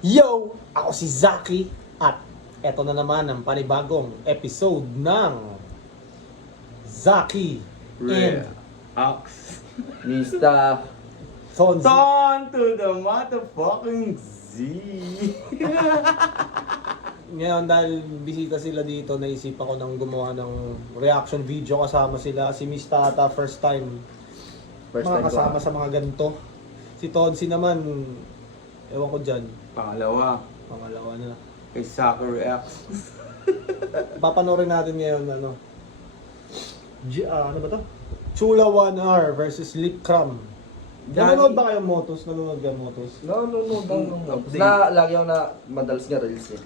Yo! Ako si Zaki at eto na naman ang panibagong episode ng Zaki and Ox. Mista. Fonzie. Ton to the motherfucking Z. Ngayon dahil bisita sila dito, naisipan ko nang gumawa ng reaction video kasama sila. Si Miss Tata, first time First mga time kasama ko. sa mga ganito. Si Tonsi naman, ewan ko dyan, Pangalawa, pangalawa na. kay Soccer X. Papanorin natin ngayon ano. Ano ba to? Chula 1R versus Lip Cram. Nanonood ba kayo Motos? Nanonood ka Motos? No. Update. Lagi ako na madalas nga reels eh.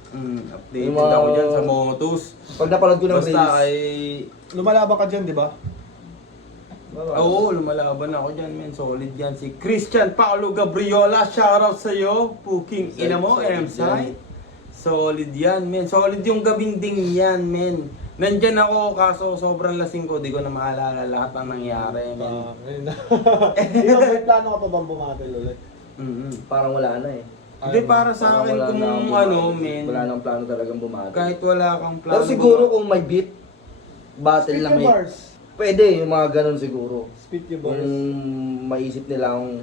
Updated Yung mga- ako dyan sa Motos. Pag napanood ko ng Basta reels. ay... Lumalaban ka dyan, di ba? Oo, lumalaban ako dyan, men. Solid yan. Si Christian Paolo Gabriola, shoutout sa'yo. Puking ina mo, Solid M-Side. Solid yan, men. Solid yung gabing ding yan, men. Nandyan ako, kaso sobrang lasing ko. Di ko na maalala lahat ng nangyari, men. Ayun na. Ikaw, may plano ka pa bang bumatil ulit? Parang wala na eh. Hindi, para sa Parang akin wala kung na akong ano, bumati. men. Wala nang plano talagang bumati. Kahit wala kang plano. Pero siguro kung may beat, battle Spit lang your may... bars. Pwede, yung mga ganun siguro. Spit your Kung bars. maisip nila akong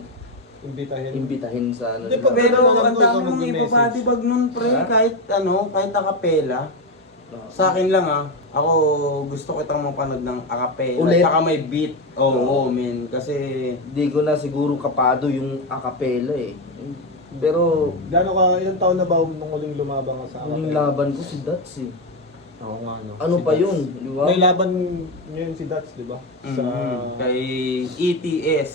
Imbitahin. imbitahin sa ano Hindi, nila. Pero Alam ko, ang ikaw dami mong mag-message. ipabadibag nun, pre. Ha? Kahit kahit acapella. Sa akin lang ako gusto kitang mapanood ng acapella. Ulit? Saka may beat. Oo, men. Kasi, Hindi ko na siguro kapado yung acapella eh. Pero, Gano'n ka, ilang taon na ba nung huling lumabang ka sa akin? yung laban ko si Dats eh. Oo nga, no. Ano Si pa Dats. yun, di ba? May laban ngayon si Dats, di ba? Sa... kay ETS.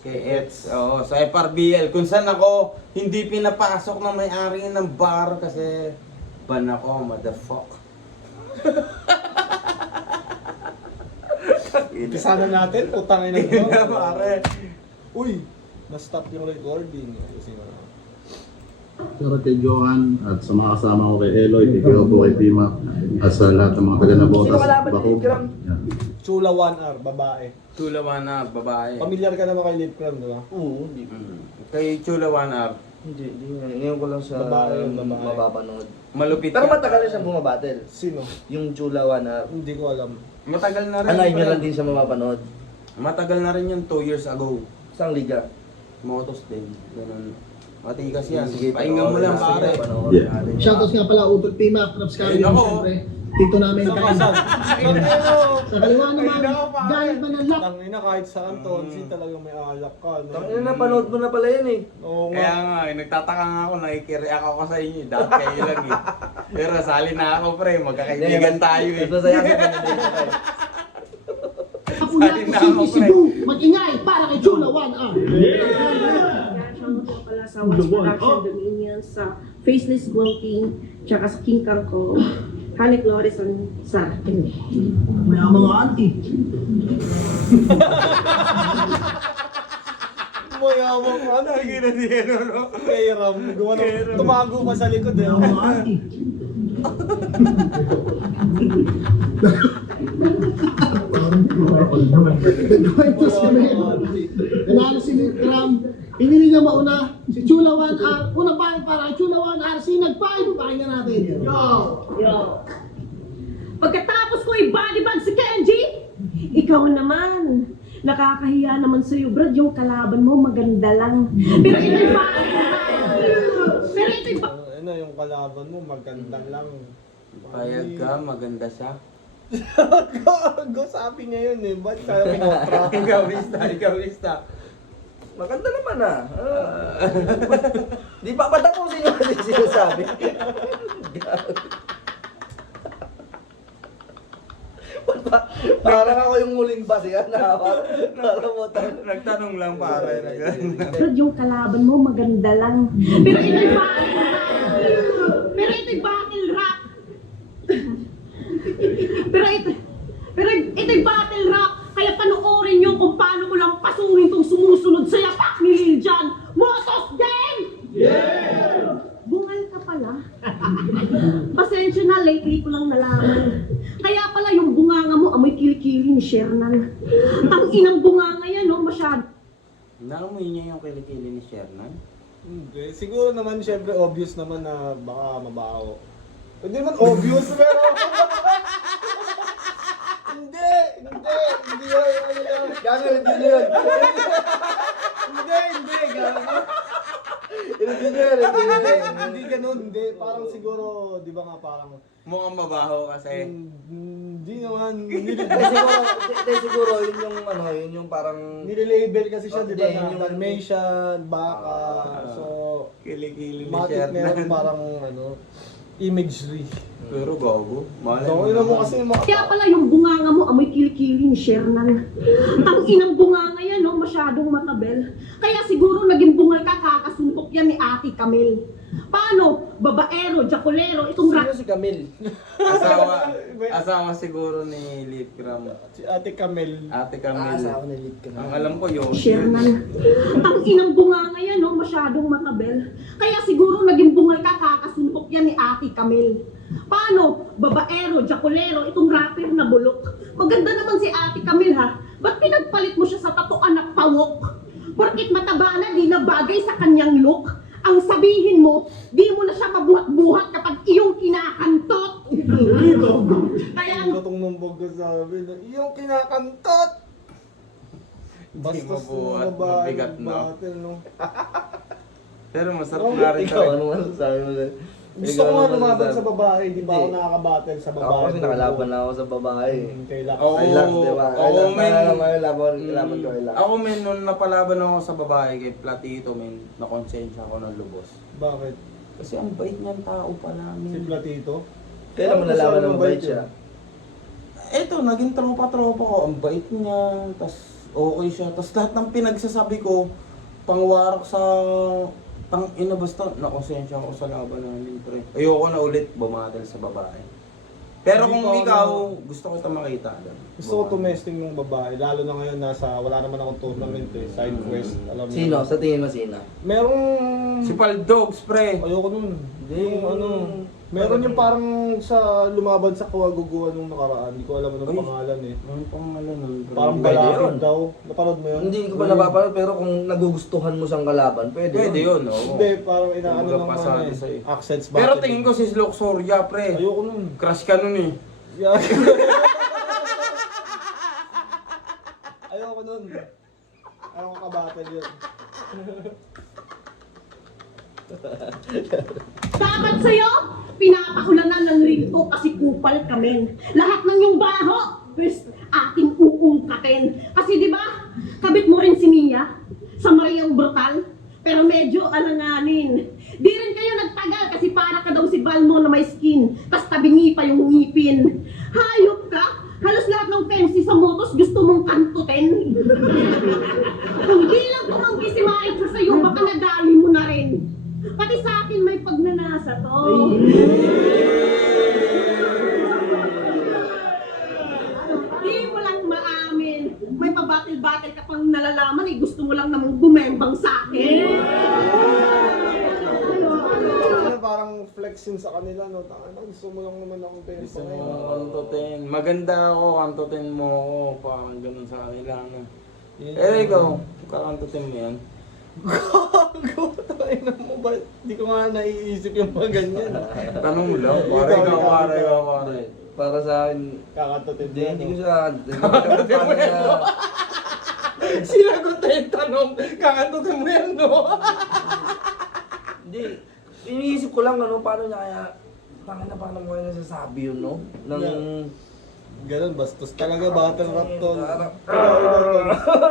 Kay ETS. Oo, sa FRBL. Kung saan ako hindi pinapasok na may-ari ng bar kasi ban ako, motherfuck. Umpisa na natin, utangin na Hindi ito. na, pare. Uy, na-stop yung recording. Kasi na. Shoutout kay Johan at sa mga kasama ko kay Eloy, kay Giopo, kay Pima at sa lahat ng mga taga-Nabotas. Sino kalaban ni Lip Cram? Yan. Chula 1R, babae. Chulawan na, babae. Pamilyar ka naman kay Lip Cram, di ba? Oo, hindi. Kay Chulawan R, Hindi. Ngayon ko lang siya Babae yun, babae. mapapanood. malupit Pero ka. matagal na siya bumabattle. Sino? Yung Chulawa na, Hindi ko alam. Matagal na rin. ano, yun pre. lang din siya mapapanood. Matagal na rin yun, 2 years ago. Isang liga. Motos din. Ganun. Matigas yan. Sige, Pahinga mo lang, pare. Yeah. Shoutouts nga pala, Utol Pima, Krabs Kali, Ayun ako. siyempre. Tito namin Saan ka, tayo. saan? Sa kaliwa naman, Ayun ako, pare. dahil manalak. Tangina kahit saan, Tonsi, talagang may alak ka. No? Tangina na, panood mo na pala yan eh. Oo Kaya nga. nga, nagtataka nga ako, nakikireact ako sa inyo. Dahil kayo lang eh. Pero sali na ako, pre. Magkakaibigan tayo eh. Ito sa yakin pa nila. Kapula Sali na ko ako, si Cebu, mag-ingay para kay Chula 1R. Shoutout po pala sa Watch Production Dominion, sa Faceless Clothing, tsaka sa King Kangkong, Honey Flores, sa May mga auntie. Mayamang ka. Nakikita niya, no? Kay Ram. Tumago pa sa likod eh. May mga auntie. Nagkwentos kami. Nanalo si Lip Cram. Pinili na mauna si Chula 1R. Unang pahin para kay Chula 1R. Sinagpahin mo, pakinggan natin. Yo! Pagkatapos ko i-bodybag si Kenji, ikaw naman. Nakakahiya naman sa'yo, Brad. Yung kalaban mo maganda lang. Pero ito'y bakit? Pero ito'y bakit? Ano yung kalaban mo, maganda lang. Payag ka, maganda siya. Gago, sabi niya yun eh. Ba't kaya pinotra? ikaw bista. Maganda naman ah. Di pa patapusin yung kasi sinasabi. Parang ako yung muling basi ka na. Parang mo Nagtanong lang, pare. Brad, yung kalaban mo maganda lang. Pero ito'y battle rap. Pero ito'y battle rap. Pero ito'y battle rap. Kaya panoorin nyo kung paano ko lang pasuhin tong sumusunod sa yapak ni Lil Jon. Motos Gang! Yeah! Bungal ka pala. Pasensya na, lately ko lang nalaman. Kaya pala yung bunganga mo, amoy kilikili ni Shernan. Ang inang bunganga yan, no? Masyado. Naamoy niya yung kilikili ni Shernan? Hindi. Siguro naman, syempre, obvious naman na baka mabaho. Hindi naman obvious, pero... Hindi yun, ano yun. Gago, hindi yun. Hindi, gago. Hindi ganun, hindi. Parang siguro, di ba nga parang... Mukhang mabaho kasi. Hindi naman, Siguro, yun yung ano, yun yung parang... nililabel kasi siya, di ba, Hindi, na yung- Dalmatian, baka, so... Kilikili ni Matik Shernan. meron parang, imagery. Pero gago. Malay So, mo yun mo naman. kasi mga... Kaya pala yung bunganga mo, amoy kilikili ni Shernan. Ang inang bunganga yan, no? Masyadong matabel. Kaya siguro naging bungal ka, kakasuntok yan ni Ate Camille. Paano? Babaero, jacolero, itong Sino si Camille? Asawa siguro ni Lip Cram. Si Ate Camel. Ate Ah, Camille. asawa ni Lip Camille. Ang alam ko yun. Shernan. Ang inang bunganga yan, no? Masyadong matabel. Kaya siguro naging bungal ka, kakasuntok yan ni Ate Camille. Paano? Babaero, jacolero, itong rapper na bulok. Maganda naman si Ate Camille, ha? Ba't pinagpalit mo siya sa tatuan na pawok? Porkit mataba na, di na bagay sa kanyang look. Ang sabihin mo, di mo na siya mabuhat-buhat kapag iyong kinakantot. Kaya ang Ang gatong numbog ko sabi na, iyong kinakantot! Bastos mabuhat, na babae, mabigat, no? battle, no? Pero masarap nga rin Ikaw, talaga. ano masasabi mo doon? Gusto ko nga lumaban sa babae, di ba ako Hindi. nakakabattle sa babae? Ako kasi nakalaban na ako sa babae. Kay Lax. Oo. Kay Lax, di ba? Kay Oo, Lax, men. laban ko kay Lax. Ako men, nung napalaban ako sa babae kay Platito, men, nakonsensya ako ng lubos. Bakit? Kasi ang bait niyang tao pala, Si men. Platito? Kailan mo nalaman na mabait siya? Eto, naging tropa-tropa ko. Ang bait niya, tas okay siya. Tas lahat ng pinagsasabi ko, pangwarak sa tang ina basta nakonsensya ako sa laban namin, pre. Ayoko na ulit bumatel sa babae. Pero Hindi kung pa ako ikaw, gusto ko ito makita. Gusto ko tumesting ng babae, lalo na ngayon wala naman akong tournament eh, side quest, alam mo. Sino? Sa tingin mo sino? Merong... Si Paldogs, pre. Ayoko nun. Hindi, Yung ano, meron yung parang sa lumaban sa Kawaguguan nung nakaraan, hindi ko alam anong Ay. pangalan eh. Anong pangalan nun? Parang Pwede balakid yun. daw. Napanood mo yun? Hindi ko pa napapanood pero kung nagugustuhan mo siyang kalaban, pwede, Pwede yun, oo. Hindi, parang inaano Kumbaga ng pasado ano sa'yo. eh. Accents Pero battle. tingin ko si Luxuria, pre. Ayoko nun. Crush ka nun eh. Yeah. Ayoko nun. Ayoko ka-battle yun. dapat sa'yo, pinapakulanan ng rinto kasi kupal kami. Lahat ng yung baho, first ating uungkatin. Kasi di ba, kabit mo rin si Mia sa Mariang Brutal, pero medyo alanganin. Di rin kayo nagtagal kasi para ka daw si Balmo na may skin, tas tabingi pa yung ngipin. Hayop ka? Halos lahat ng fancy sa motos gusto mong kantutin. Kung di lang tumanggi si Maritza sa'yo, baka nadali mo na rin. Pati sa akin may pagnanasa to. Di mo lang maamin. May pabatil-batil ka pang nalalaman eh. Gusto mo lang namang bumembang sa akin. Ano, parang flexing sa kanila, no? Tanga, gusto mo lang naman akong pera Gusto pa mo ngayon. kantutin. Maganda ako, kantutin mo ako. Parang ganun sa kanila. No? Eh, ikaw, kakantutin mo yan. Gago, tayo mo ba? Di ko nga naiisip yung mga ganyan. Tanong mo lang. Pare, Ikaw, ikaw, ikaw, pare, ikaw. ikaw, pare. Para sa akin, Kakatutin hindi, hindi ko mo. siya, hindi ko paano niya, Sinagot na yung tanong. Kakantutin mo yan, no? hindi, iniisip ko lang ano, paano niya kaya, paano mo kaya nasasabi yun, no? Nang, Ganun, bastos talaga, battle rap to. Parang-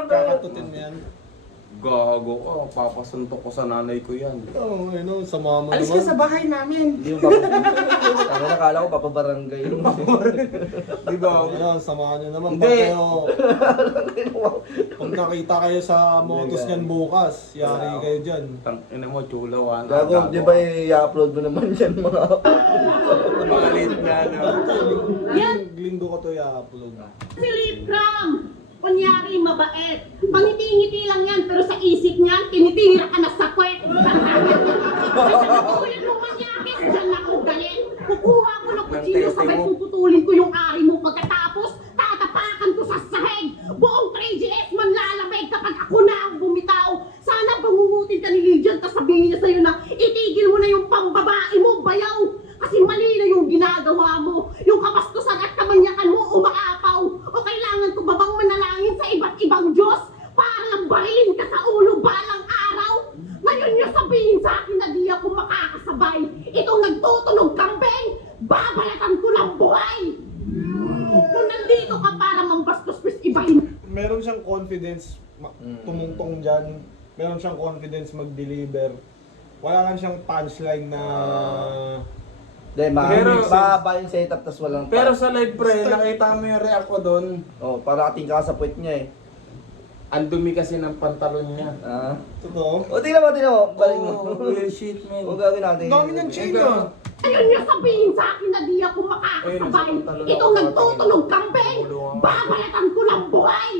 Kakatutin mo yan. Gago ka. Papasuntok ko sa nanay ko yan. Oo, ano, sa mama Alis naman. ka sa bahay namin. hindi mo papabarangay, nakala ko papabarangay yun. Di ba? Ano, samahan nyo naman. Hindi. Pag kayo, pag nakita kayo sa motos niyan bukas, yari kayo dyan. Ina mo, chulawan. Gago, di ba i-upload mo naman yan mga, Mga late na, no? Yan. Linggo ko to i-upload. Si Lipram, kunyari mabait. Pangiti-ngiti lang yan, pero sa isip niyan, tinitira ka na sa kwet. Pagputulin mo manyakis, dyan ako galit. Kukuha ko ng kutsilyo, sabay puputulin ko yung ari mo pagkatapos, tatapakan ko sa sahig. Buong 3GS man lalamig kapag ako na ang bumitaw. Sana bangungutin ka ni Liljan, tas sabihin Ayaw niyo sabihin sa akin na di ako makakasabay. Itong nagtutunog kambing, babalatan ko ng buhay. Kung nandito ka para mambastos, please ibahin. Meron siyang confidence tumungtong dyan. Meron siyang confidence mag-deliver. Wala lang siyang punchline na... Hindi, Pero- mahaba yung setup, tas walang... Pero sa live pre, nakita mo yung react ko doon. Oh, para kating ka sa puwet niya eh. Ang dumi kasi ng pantalon niya. Ah. Totoo. O, tingnan mo. Balik mo. Oh, real shit, man. O, gagawin natin. Ang dami niyang chain ah. Ayaw niyo sabihin sa akin na di ako makakasabay. Itong nagtutunog kambing, babalatan ko ng buhay.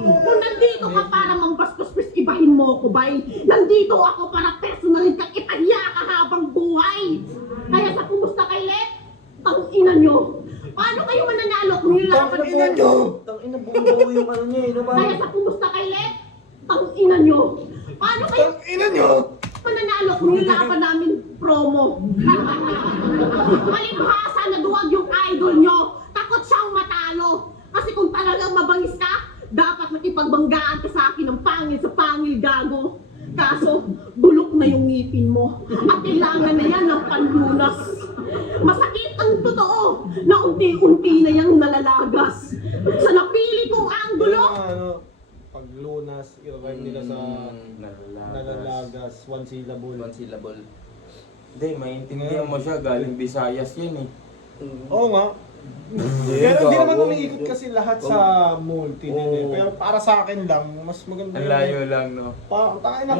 Kung nandito ka para mambastos, please ibahin mo ko, bay. Nandito ako para personalin kang ipahiya ka habang buhay. Kaya sa kumusta kay Let, tangina nyo. Paano kayo mananalo kung yung laban Tangina nyo! Tangina, bumubuo yung ano niya eh. No, Kaya sa kumusta kay Let, tangina nyo. Paano kayo Ina nyo! mananalo kung yung laban namin promo? Malibhasa na duwag yung idol nyo. Takot siyang matalo. Kasi kung talagang mabangis ka, dapat makipagbanggaan ka sa akin ng pangil sa pangil, gago. Kaso, bulok na yung ngipin mo. At kailangan na yan ng panlunas. Masakit ang totoo na unti-unti na yung nalalagas. Sa napili kong anggulo, Ano, pag lunas, i-rhyme nila sa Nalalagas. nalalagas, one syllable. One syllable. Hindi, maintindihan mo siya. Galing Visayas yun eh. Oo nga. Pero hindi naman umiikot kasi lahat sa multi din eh. Pero para sa akin lang, mas maganda Ang layo lang, no? Tayo na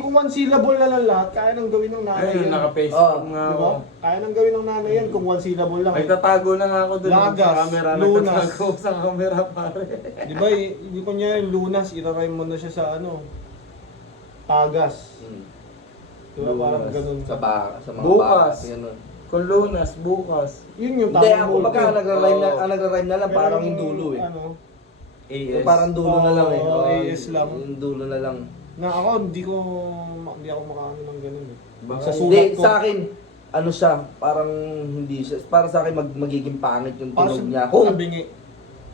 kung one syllable na lang lahat, kaya nang gawin ng nanay Ayun, yan. naka-Facebook Oh, nga Di ako. ba? Kaya nang gawin ng nanay yan kung one syllable lang. Ay, tatago na nga ako doon Lagas, sa camera. lunas. Nagtatago sa camera, pare. Di ba, hindi ko niya yung lunas, i-rhyme mo na siya sa ano, tagas. Di ba, parang ganun. Sa mga Bukas. baka, ganun. Kung lunas, bukas. Yun yung Hindi, tamang ako multi. pagka nagra-rhyme na lang, Pero parang yung dulo eh. Ano, AS. Yung parang dulo na lang eh. Oo, Oo, AS lang. Yung dulo na lang. na ako, hindi ako makaano ng ganun eh. Baka Sa Hindi, sulat ko. sa akin, ano siya, parang hindi siya, para sa akin magiging pangit yung Parang tunog niya. nabingi.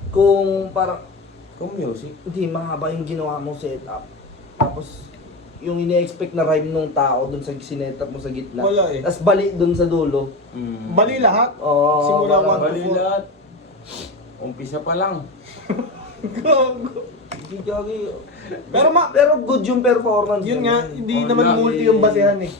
Kung parang, Kung music. hindi, mahaba yung ginawa mong setup. Tapos, yung ine-expect na rhyme ng tao dun sa sinetup mo sa gitna. Wala eh. Tapos balik dun sa dulo. Bali lahat. Oo, Simula parang- 1 to Bali 4. lahat. Umpisa pa lang. Hindi gagi. Pero good yung performance. yun nga, hindi Oh, naman lagi. multi yung basehan eh.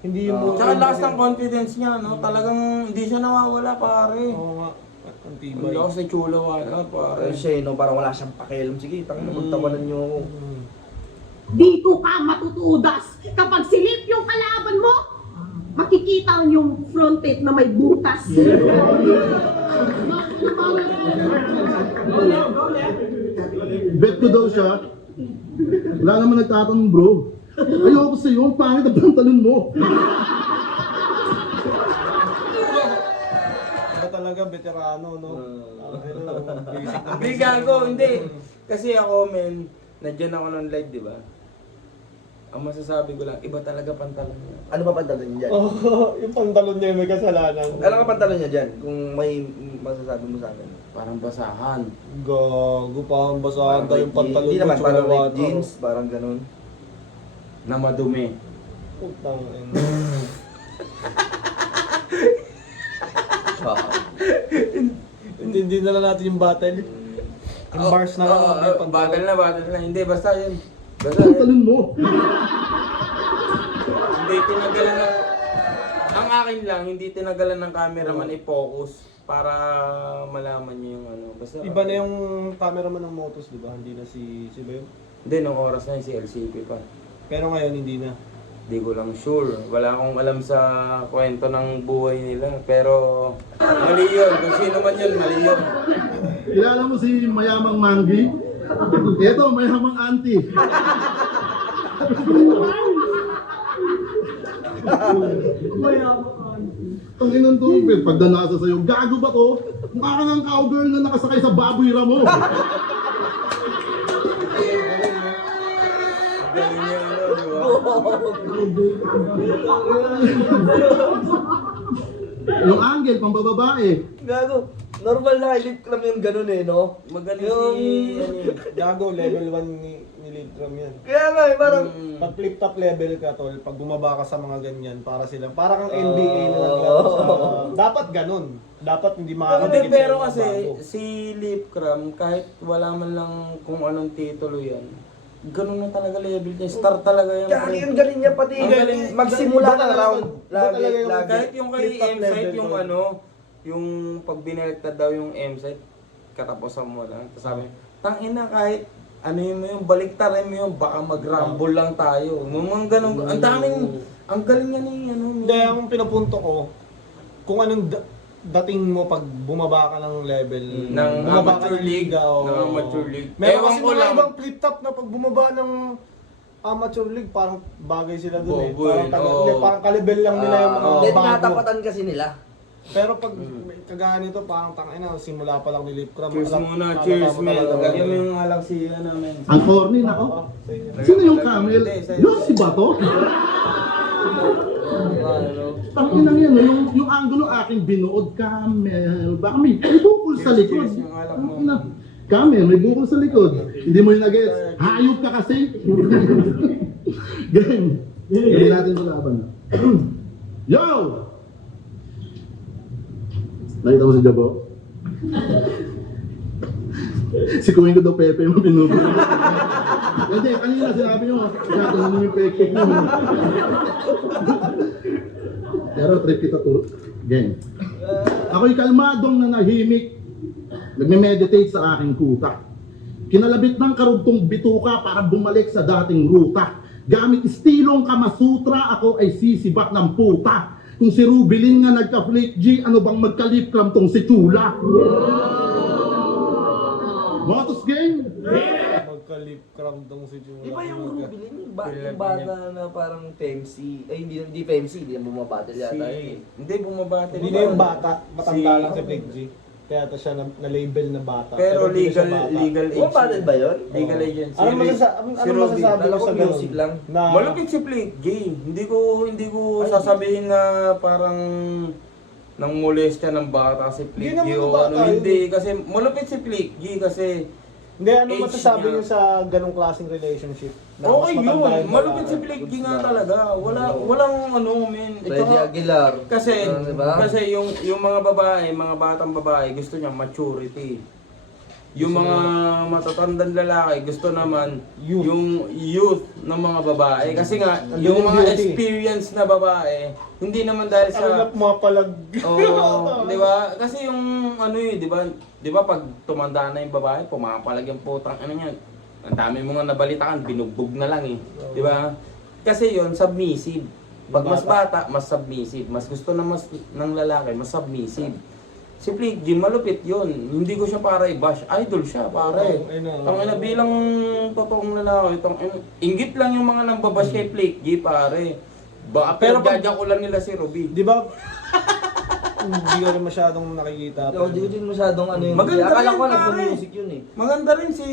Hindi yung multi. Tsaka yung lakas basehan. ng confidence niya, no? Talagang hindi siya nawawala, pare. Oo nga. Ang Ang tibay. lakas na chula wala, pare. Pero siya, no, parang wala siyang pakialam. Sige, tangin na magtawanan niyo ako. dito ka matutudas. Kapag silip yung kalaban mo, makikita yung fronted na may butas. Bet ko daw siya. Wala naman nagtatanong, bro. Ayoko sa'yo, ang pangit ang pantalon mo. Iba talaga, veterano, no? Basic na Hindi gago, hindi. Kasi ako, men, nandiyan ako ng live, di ba? Ang masasabi ko lang, iba talaga pantalon niya. Ano ba pantalon niya dyan? Oh, yung pantalon niya may kasalanan. Ano ka pantalon niya dyan? Kung may masasabi mo sa akin. Parang basahan. Gago pa ang basahan tayo yung pantalon Hindi mo, naman, parang chulawan. like jeans, parang ganun. Na madumi. Putang ina. Hindi na lang natin yung battle. Yung bars na lang. may pantalon. Battle na. Hindi, basta yun. Basta Ang yun. pantalon mo. Hindi tinagalan ng... Ang akin lang, hindi tinagalan ng cameraman i-focus para malaman niyo yung ano. Basta... Iba na yung cameraman ng Motos, di ba? Hindi na si Bayo. Hindi, nung oras na yun, si LCP pa. Pero ngayon hindi na. Hindi ko lang sure. Wala akong alam sa kwento ng buhay nila. Pero mali yun. Kung sino man yun, mali yun. Kilala mo si Mayamang Manggi? Ito, Mayamang Auntie. Ang inang tubig, pag danasa sa'yo, gago ba to? Mukha ka ng cowgirl na nakasakay sa baboy ramo. Galing niya ano, di ba? Yung angle, pang bababae. Gago. Normal na kay lip cram yung ganun eh, no? Magaling Yung- si, ano eh. Gago, level 1 ni Lidram yan. Kaya nga eh, parang... Pag flip top level ka, tol, pag bumaba ka sa mga ganyan, para silang, para kang NBA na naglaro sa... Dapat ganun. Dapat hindi Hindi, makakadikit pero sa kasi bago. si Lip Cram, kahit wala man lang kung anong titulo yan, ganun na talaga level niya. Star talaga yan. Kaya pre. yung galing niya pati. Ang galing. Magsimula Iba ng talaga- round. iba talaga yung- Lagi. Kahit yung kay Flip top M-Site, level yung ko. ano, yung pag binaliktad daw yung M-Site, katapusan mo lang. Tapos sabi, tangina kahit ano yun mo yung baliktarin mo yung baka mag-rumble lang tayo. Mga ganun, ang daming, ang galing niya ni ano. Hindi, ang pinapunto ko, kung anong dating mo pag bumaba ka ng level, Ng bumaba ka amateur league. o- Ng amateur league. Meron Ewan kasi ko mga lang. ibang flip top na pag bumaba ng amateur league, parang bagay sila dun eh. Boboy, Parang, oo. hindi, parang kalibel lang nila yung mga Hindi, bago. tinatapatan kasi nila. Pero pag may kagaya nito, parang tangina, simula pa lang ni Lip Cram. Cheers alam- muna, alam- cheers alam- man. alam- Lagyan mo yung alak siya namin. Ang corny na ako. Sino yung camel? Yung si Bato? Tanginang yan, yung angulo aking binuod, camel. Baka may bukol sa likod. Cheers, yung alak mo. Tangina. Camel, may bukol sa likod. Hindi mo yung nag-gets. Hayop ka kasi. Game. Game natin sa laban. Yo! Nakita mo si Jabo? Si Kuwing ko daw Pepe mo binubuo. Hindi, kanina sinabi nyo, kaya mo yung peke mo. Pero trip kita to. Game. Ako'y kalmadong nanahimik. Nagme-meditate sa aking kuta. Kinalabit ng karugtong bituka para bumalik sa dating ruta. Gamit istilong Kamasutra, ako ay sisibak ng puta. Kung si Rubilin nga nagka-flake G, ano bang magka-lip cram tong si Chula? Motos gang? Magka-Lip Cram tong si Chula. Iba yung Rubilin, yung bata na parang PMC. Ay, hindi PMC, hindi na bumabattle yata. Si, hindi bumabati. Hindi na yung bata, matanda lang si Big G. Kaya ito siya na-label na bata. Pero hindi na siya legal bata. legal age. Bumabattle ba yun? Legal age yan. Ano masasabi Kala mo ko sa music ganun? lang. Na, Malupit si Flake G. Hindi ko sasabihin na parang nang molestya ng bata si Flake Hindi G naman o bata ano. yun. Hindi, kasi malupit si Flake G kasi hindi, ano age masasabi niya. niyo sa ganong klaseng relationship? Na okay mas matanda yun. yung Malupit babae? si Flake G nga talaga. Walang ano, men. Freddy Aguilar. Kasi Diba? kasi yung mga babae, mga batang babae gusto niya maturity. Yung mga matatandang lalaki gusto naman Youth. yung youth ng mga babae kasi nga Andun yung yung mga beauty. experience na babae hindi naman dahil Ano na sa pumapalag? di ba? Kasi yung ano eh, di ba? Di ba pag tumanda na yung babae, pumapalag yung putang ano niyan. Ang dami mo nga nabalitaan, binugbog na lang eh. Di ba? Kasi yon submissive. Pag mas bata, mas submissive. Mas gusto na mas ng lalaki, mas submissive. Si Flake G, malupit yun. Hindi ko siya para i-bash. Idol siya, pare. Oo, ayun na. Ang ina bilang totoong lalaki, inggit lang yung mga nambabash kay Flake G, pare. Pero Pero pag- pag nila si Ruby. Di ba? Hindi ko rin masyadong nakikita. Hindi ko din masyadong ano yung... Maganda Akala rin, ko pare. nag-music yun eh. Maganda rin si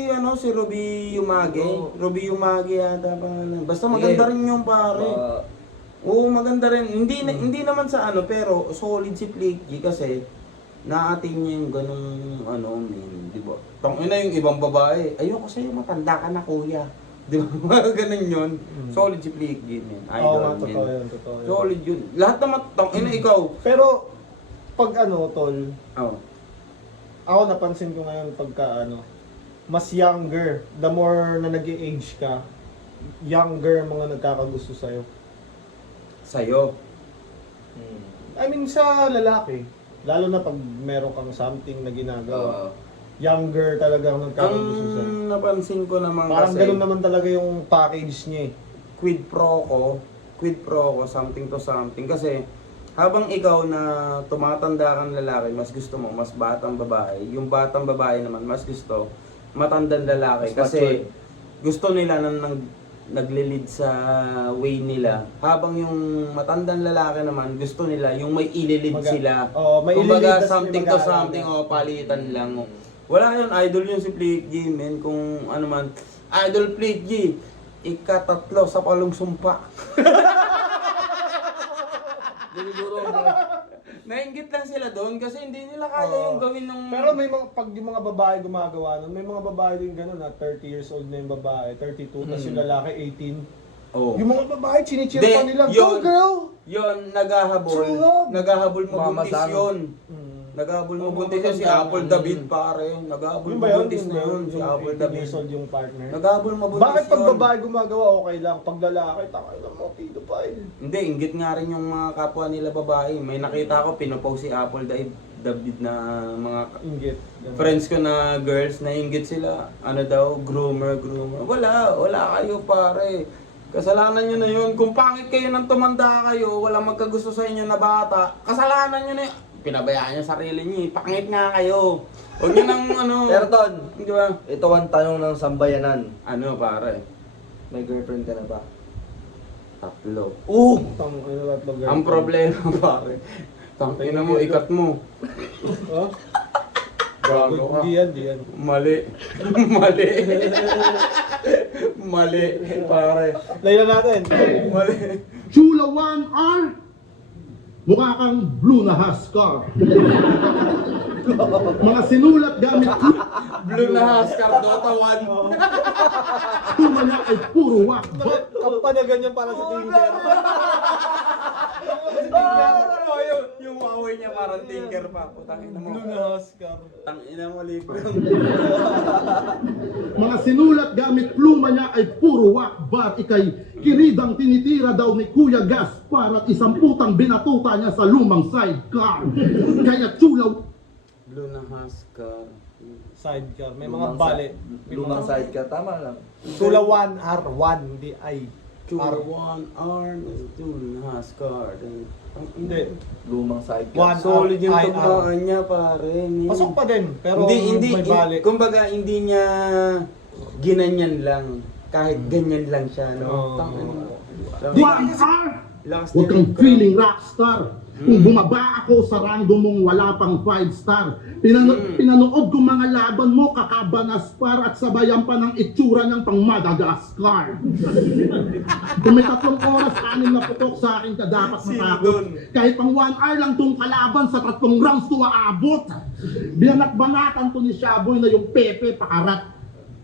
Ruby Umage. Oo. Ruby Umage yata pa. Basta maganda rin yung pare. Oo, maganda rin. Hindi naman sa ano, pero solid si Flake G kasi na-attain niya yung ganung ano, di ba? Tangina yung ibang babae. Ayoko sa'yo, matanda ka na kuya. Di ba? Mga ganun yun. Solid si Flake G, man. Oo Idol, nga, man. totoo yun, totoo yun. Solid yun. Lahat naman, tangina ikaw. Pero, pag ano, tol, Oh. ako napansin ko ngayon pagka ano, mas younger, the more na nag-age ka, younger mga nagkakagusto sa'yo. Sa'yo. I mean, sa lalaki, lalo na pag meron kang something na ginagawa, younger talaga ang nagkakagusto sa'yo. Ang napansin ko naman Parang kasi, ganun naman talaga yung package niya eh. quid pro ko, something to something. Kasi, habang ikaw na tumatanda kang lalaki, mas gusto mo, mas batang babae. Yung batang babae naman, mas gusto, matandang lalaki. Mas Kasi, matured. gusto nila na nagle-lead sa way nila. Habang yung matandang lalaki naman, gusto nila yung may ililid sila. Oo, may Kumbaga, ililid, tas may something to mag-aalaga. something, o palitan lang. Wala yun, idol yun si Flake G, men. Kung ano man, idol Flake G, ikatatlo sa palong sumpa. Siguro, Nainggit lang sila doon kasi hindi nila kaya yung gawin ng... Pero may mga, pag yung mga babae gumagawa nun, may mga babae din gano'n na 30 years old na yung babae, 32, tapos yung lalaki 18. Oh. Yung mga babae, chinichira Hindi, pa nila, go yun. girl! Yun, naghahabol. True love. Naghahabol mo buntis Mamasano. yun. Naghahabol mo buntis yun si Apple David pare. Naghahabol Yung mo ba yun? buntis na yun si Apple 18 David. years old yung partner. Naghahabol mo buntis Bakit pag yun. babae gumagawa, okay lang. Pag lalaki, takay lang mo, pedophile. Hindi, inggit nga rin yung mga kapwa nila babae. May nakita ko, pinopost si Apple David na mga Inggit. Ganun. friends ko na girls na inggit sila. Ano daw, groomer. Wala kayo pare. Kasalanan nyo na yun. Kung pangit kayo nang tumanda kayo, wala magkagusto sa inyo na bata, kasalanan nyo na yun. Pinabayaan nyo sarili nyo eh. Pangit nga kayo. Huwag nyo nang ano. Pero Ton, Di ba? ito ang tanong ng sambayanan. Ano pare? May girlfriend ka na ba? Tatlo. Tang, ano, tatlo girl. Ang problema pare. Tangina mo, ikat mo. Oh? Gago ka. Di yan. Mali. Mali, pare. Layla natin. Mali. Chula 1R, mukha kang blue na huskar. Mga sinulat gamit Blue na Huskar, Dota 1. tumanya ay puro wakbot. Kampa na ganyan para sa Tinder. Yung Huawei niya parang tinker pa. Putangina mo. Blue na Oscar. Tangina mo, libre. Mga sinulat gamit pluma niya ay puro wakbat. Ikay kiridang tinitira daw ni Kuya Gaspar at isang putang binatuta niya sa lumang sidecar. Kaya chula Blue na Huskar. Sidecar. May mga bali. May Lumang mga side ka, tama lang. Sula 1, R1, hindi I. Chula 1 arm, Blue na Huskar. Hindi. Lumang side ka. One. Solid yung IR. tugmaan niya, pare. Pasok pa din, pero hindi, may bali. kumbaga hindi niya ginanyan lang. Kahit ganyan lang siya, no? Oo. Tangina mo. 1R. Lakas Huwag niya kang rin. feeling rockstar. Kung bumaba ako sa ranggo mong wala pang 5 star. Pinanood ko mga laban mo, kakabanaspar at sabayan pa ng itsura niyang pang Madagascar. Kung may 3 oras, 6 na putok sa akin ka dapat matakot. Kahit pang 1 hour lang tong kalaban sa 3 rounds to aabot. Binanat-banatan to ni Shaboy na yung Pepe pakarat.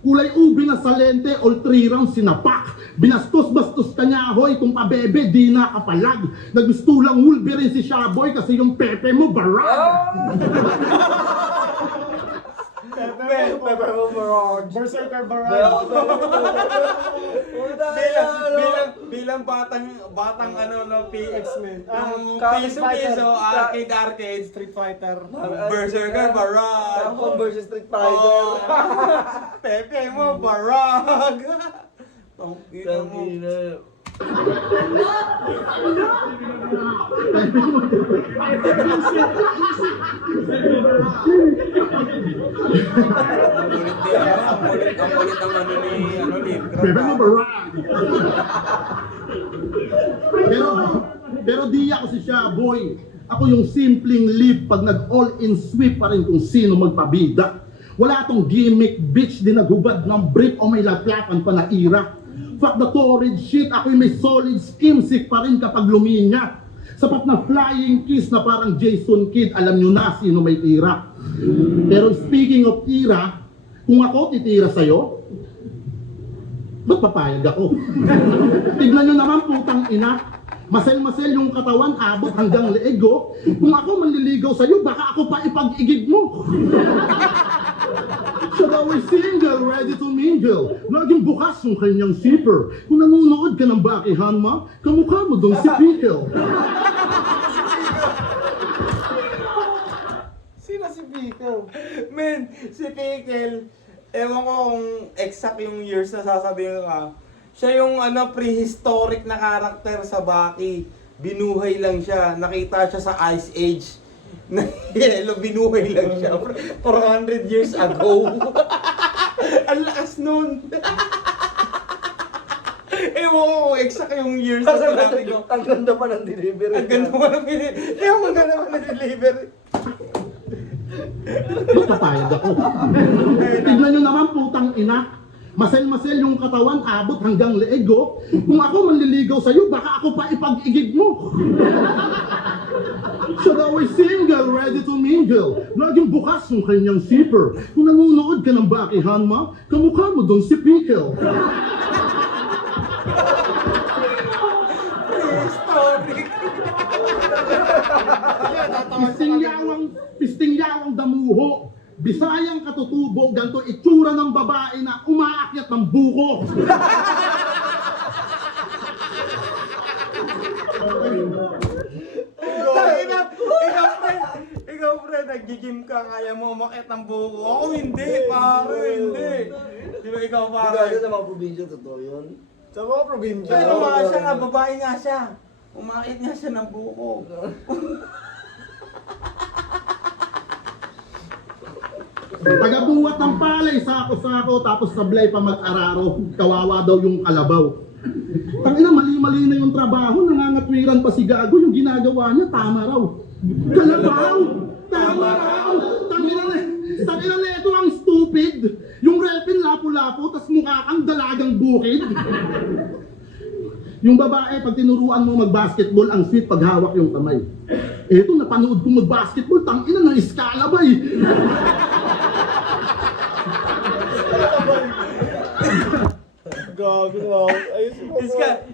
Kulay ubi na sa lente, all 3 rounds sinapak. Binastos-bastos ka niya, hoy, kung pabebe, di nakapalag. Nagbistulang Wolverine si Shaboy kasi yung Pepe mo barag. Berserker Barrage. bilang batang ano no X-Men. yung Comic Fighter. piso arcade Street Fighter. Berserker Barrag. Capcom versus Street Fighter. Pepe mo barag. Tangina mo. Tangina. Ang kulit ang ano ni Pepe mo barag. pero di ako si Shaboy. Ako yung simpleng leap pag nag-all-in sweep pa rin kung sino magpabida. Wala tong gimmick bitch di naghubad ng brick o may laplapan pa na ira. Fuck the torrid shit, ako'y may solid skim sick pa rin kapag luminya. Sapat na flying kiss na parang Jason Kidd, alam nyo na sino may tira. Pero speaking of tira, kung ako titira sa'yo, ba't papayag ako? Tignan nyo naman putang ina, masel-masel yung katawan, abot hanggang leeg ko. Kung ako manliligaw sa'yo, baka ako pa ipag-igib mo. Siya daw ay single, ready to mingle. Laging bukas yung kanyang zipper. Kung nanonood ka ng bakihan ma, kamukha mo dong si Pickle. Sino si Pico? Men, si Pickle, ewan ko kung exact yung years na sasabihin ka. Siya yung ano prehistoric na karakter sa Baki. Binuhay lang siya. Nakita siya sa Ice Age. Hello, binuhay lang siya. 400 years ago. Ang lakas nun. Ewan ko kung exact yung years na sinabi ko. Ang ganda pa ng delivery. Ang ganda mo na pinili. Ewan, ang ganda mo na delivery. Ba't papayag ako? Tignan nyo naman putang ina. Masel-masel yung katawan, abot hanggang leeg ko. Kung ako manliligaw sa'yo, baka ako pa ipag-igib mo. Siya daw ay sumingle. Laging bukas yung kanyang zipper. Kung nanonood ka ng Baki Hanma, kamukha mo doon si Pickle. Pistingyawang damuho. Bisayang katutubo, ganito itsura ng babae na umaakyat ng buko. Ikaw, pre, nag-gym ka, kaya mo umakit ng buko. Ako hindi, pare, hindi. Di ba ikaw, Hindi pare? ka sa mga probinsya, totoo yun. Sa mga probinsya. Pero nga siya nga, babae nga siya. Umakit nga siya ng buko. Tagabuhat ng palay, sako-sako, tapos sablay pa mag-araro. Kawawa daw yung kalabaw. Tangina, mali-mali na yung trabaho, nangangatwiran pa si Gago, yung ginagawa niya, tama raw. Kalabaw! Tama raw! Tangina na ito ang stupid. Yung repin lapo-lapo, tas mukha kang dalagang bukid. Yung babae, pag tinuruan mo mag-basketball, ang sweet pag hawak yung kamay. Eto, napanood kong mag-basketball, tangina ng Escalabay. Gago na. Ayos mo.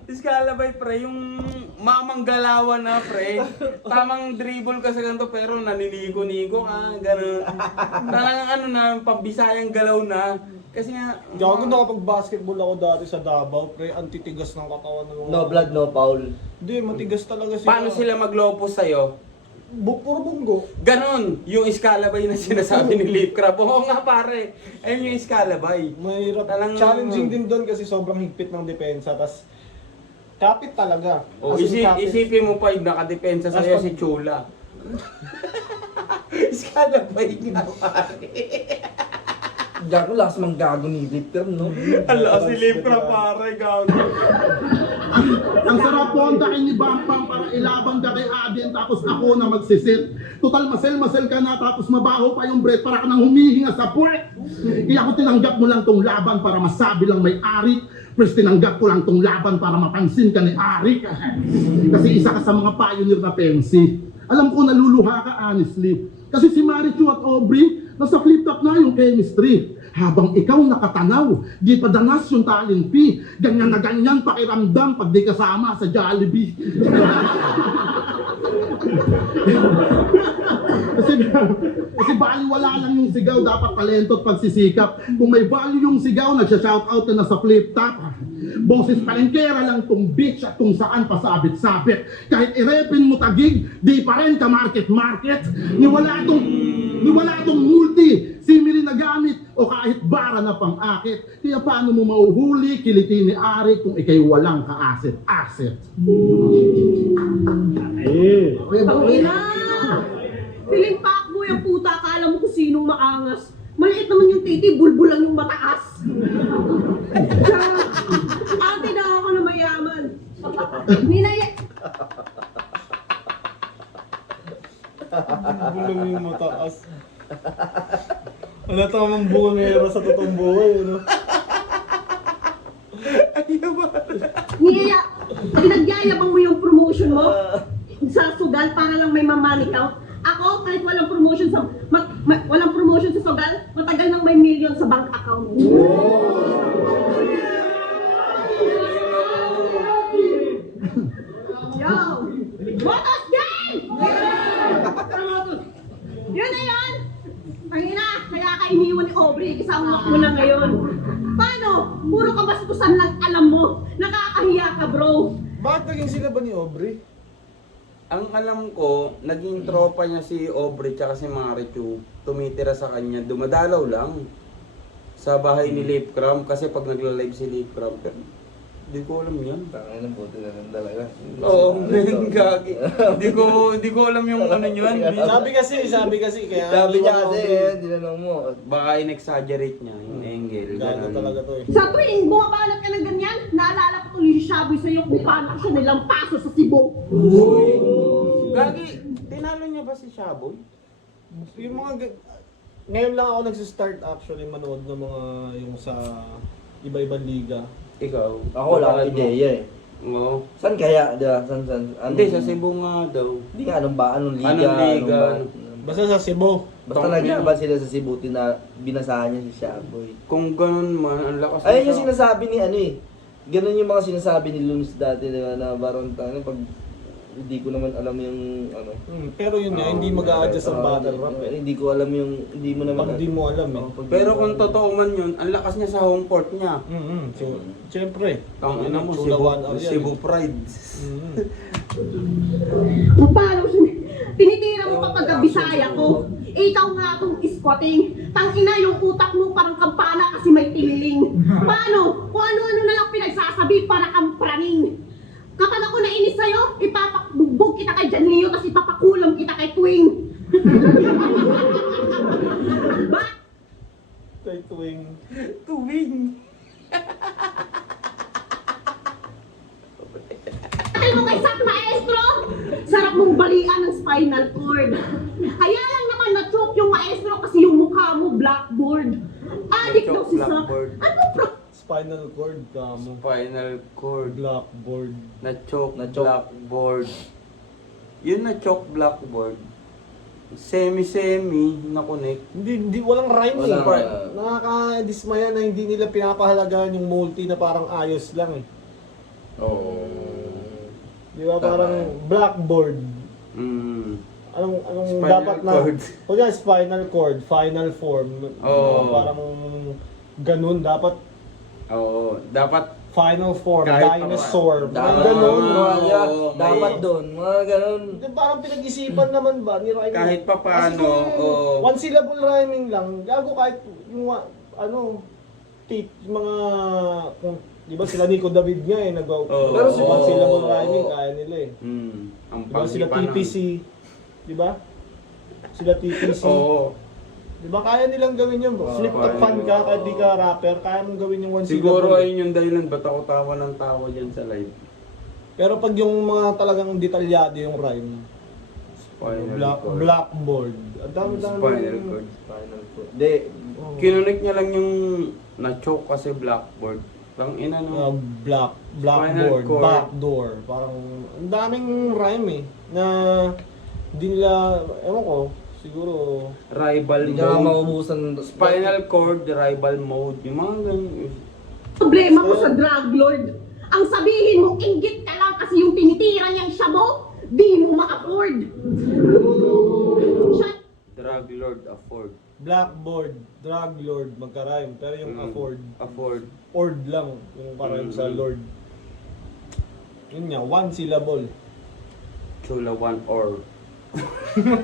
Iskalabay, pre, yung mamang galawan na, pre. Tamang dribble ka sa ganito, pero naniligo-nigo ka, gano'n. Talagang ano na, pambisayang galaw na. Kasi nga... Gago na kapag basketball ako dati sa Davao, pre, ang titigas ng katawan ng mga... No blood, no foul. Hindi, matigas talaga sila. Paano sila maglopos sa'yo? Puro bunggo. Ganon, yung iskalabay na sinasabi ni Leaf Crab. Oo nga, pare. Ayun yung iskalabay. Mahirap. Talang- Challenging din doon kasi sobrang higpit ng depensa. Tas kapit talaga. O, As in, kapit. isipin mo pa yung nakadepensa sa'yo As si Chula. Iskalabay nga, pare. Gago, lakas mang gago ni Victor, no? Ala, si Leaf Crab, pare, gago. Ang sarap po ang dakin ni Bampang para ilaban ka kay Aden tapos ako na magsisit. Total masel-masel ka na tapos mabaho pa yung breath para ka nang humihinga sa puwet. Kaya ako tinanggap mo lang tong laban para masabi lang may Arik. Plus tinanggap ko lang tong laban para mapansin ka ni Arik. Kasi isa ka sa mga pioneer na pensi. Alam ko naluluha ka honestly. Kasi si Marichu at Aubrey, nasa flip-top na yung chemistry. Habang ikaw nakatanaw, di pa danas yung talent fee. Ganyan na ganyan pakiramdam pag di kasama sa Jollibee. kasi baliwala lang yung sigaw, dapat talento at pagsisikap. Kung may value yung sigaw, nagsha-shoutout ka na sa flip-top. Boses palengkera lang tong bitch at kung saan pasabit-sabit. Kahit irepin mo tagig, di pa rin ka market-market. Niwala itong multi, simili na gamit, o kahit bara na pang-akit. Kaya paano mo mauhuli, kiliti ni Ari kung ikay walang ka-asset. Pangina! Piling pakbo yung puta, akala mo kung sinong maangas. Maliit naman yung titi, bulbul lang yung mataas. Ate na ako na mayaman. Ninaya... Bulong yung mataas. Wala tamang bungero sa totoong buhay, ano? Niyaya... Pinagyayabang mo yung promotion mo sa sugal para lang may mamani count. Ako, kahit walang promotion sa walang promotion sa sugal, matagal nang may million sa bank account. Yo! Motos gang! Yun na yun! Pangina, kaya ka iniwan ni Aubrey, kasama mo na ngayon. Paano? Puro kabaskusan lang alam mo. Nakakahiya ka, bro. Bakit naging sila ba ni Aubrey? Ang alam ko, naging tropa niya si Aubrey tsaka si Marichu, tumitira sa kanya, dumadalaw lang sa bahay ni Leaf Crab kasi pag nagla-live si Leaf Crab, hindi ko alam yan. Tangay na buti na lang talaga. Oo, gagi. Hindi ko alam yung ano yun. Sabi kasi, kaya... Sabi niya kasi, Aubrey. dinanong mo. Baka in-exaggerate niya, yung angle. Gago ganun. talaga to eh. Sa tuwing bumabanat ka ng ganyan, naalala ko tuloy si Shaboy sa'yo kung paano ko siya nilampaso sa Cebu. Gagi, tinalo niya ba si Shaboy? Yung mga... Ngayon lang ako nagsistart actually manood ng mga yung sa iba-ibang liga. Ikaw? Ako wala akong ideya eh. Oo. Saan kaya? Diba? Saan? Hindi, sa Cebu nga daw. Hindi nga, anong liga? Anong liga? Anong Basta sa Cebu. Basta naglaban sila sa Cebu, binasahan niya si Shaboy. Kung ganun man, ang lakas Ayun yung nito. sinasabi ni ano eh. Ganun yung mga sinasabi ni Lumis dati na parang pag hindi ko naman alam yung ano. Pero yun nga, hindi mag-a-adjust ang battle rap eh. Hindi ko alam yung, hindi mo naman. Pag di mo alam eh. Pero kung totoo man yun, ang lakas niya sa home court niya. So, siyempre. Tangina mo, Chula one out yan Cebu eh. Pride. Paano siya? Tinitira mo pa pagka-Bisaya ko. Ikaw nga itong squatting. Tangina yung utak mo parang kampana kasi may tililing. Paano? Kung ano-ano na lang pinagsasabi para kang praning. Kapag ako nainis sa'yo, ipapakbugbog kita kay Janleo tapos ipapakulam kita kay Twing. Kay Tuwing. Tuwing. Atal mo kay Sak Maestro? Sarap mong balian ng spinal cord. Kaya lang naman na-choke yung maestro kasi yung mukha mo blackboard. Adik daw si Sak. Blackboard. Ano Spinal cord, kamo. Final cord. Blackboard. Na-choke Na-choke. blackboard. Yun na-choke blackboard. Semi-semi na connect. Hindi, walang rhyme Walang, eh. Nakaka-dismaya na hindi nila pinapahalagaan yung multi na parang ayos lang eh. Oo. Di ba? Tama. Parang blackboard. Anong Spinal dapat na... cord. Kunya, spinal cord, final form. Oo. Parang ganun. Dapat Oo. Dapat final form, Kahit dinosaur. Dapat Parang ganun. Oo, dapat may- doon, mga ganun. Di, parang pinag-isipan naman ba ni Ryan? Kahit pa paano, Kasi kung oo. one syllable rhyming lang, gago kahit yung mga di ba sila Nico David nga eh, Oo. pero si one syllable Oo. rhyming kaya nila eh. ang Di ba sila panghipa ng- TPC, di ba? Sila TPC. Oo. Di ba kaya nilang gawin yun? Flip top kaya fan nila. ka, kahit di ka rapper, kaya mong gawin yung one Siguro syllable. ayun yung dahilan ba't ako tawa ng tawa dyan sa live. Pero pag yung mga talagang detalyado yung rhyme, Spinal cord. blackboard. Ang dami-dami. Spinal cord. Final cord. Hindi, Kinonect niya lang yung na-choke kasi blackboard. Tang ina no. Blackboard, cord. backdoor. Parang ang daming rhyme eh na hindi nila, ewan ko, siguro Rival hindi ka mode. maubusan. Spinal cord, rival mode. Yung mga ganun. problema mo sa drug lord? Ang sabihin mo, inggit ka lang kasi yung tinitira niyang shabo, di mo ma-afford. Siya Drug lord afford. blackboard, drug lord, magka-rhyme. Pero yung afford, ord lang, yung parang sa lord. Yun nga, one syllable. Chula one or.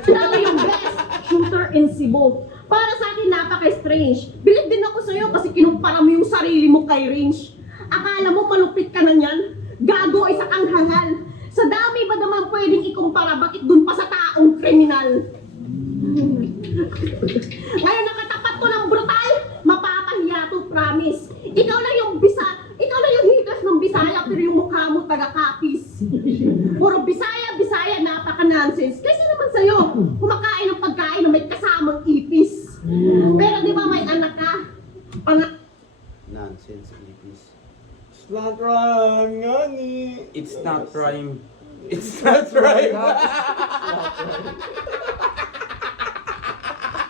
na yung best shooter in Cebu. Para sa akin, napaka-strange. Bilib din ako sa'yo kasi kinumpara mo yung sarili mo kay Range. Akala mo malupit ka na niyan? Gago ay sa kanghangal. Sa dami ba naman pwedeng ikumpara? Bakit dun pa sa taong kriminal? Ngayon nakatapat ko ng brutal, mapapahiya to, promise. Ikaw lang yung hitas ng Bisaya, pero yung mukha mo taga-Kapis. Puro Bisaya, napaka-nonsense. Kasi naman sa'yo, kumakain ng pagkain na may kasamang ipis. Pero di ba may anak ka? Nonsense, ipis. It's not rhyme, ngani. It's not rhyme. It's not rhyme.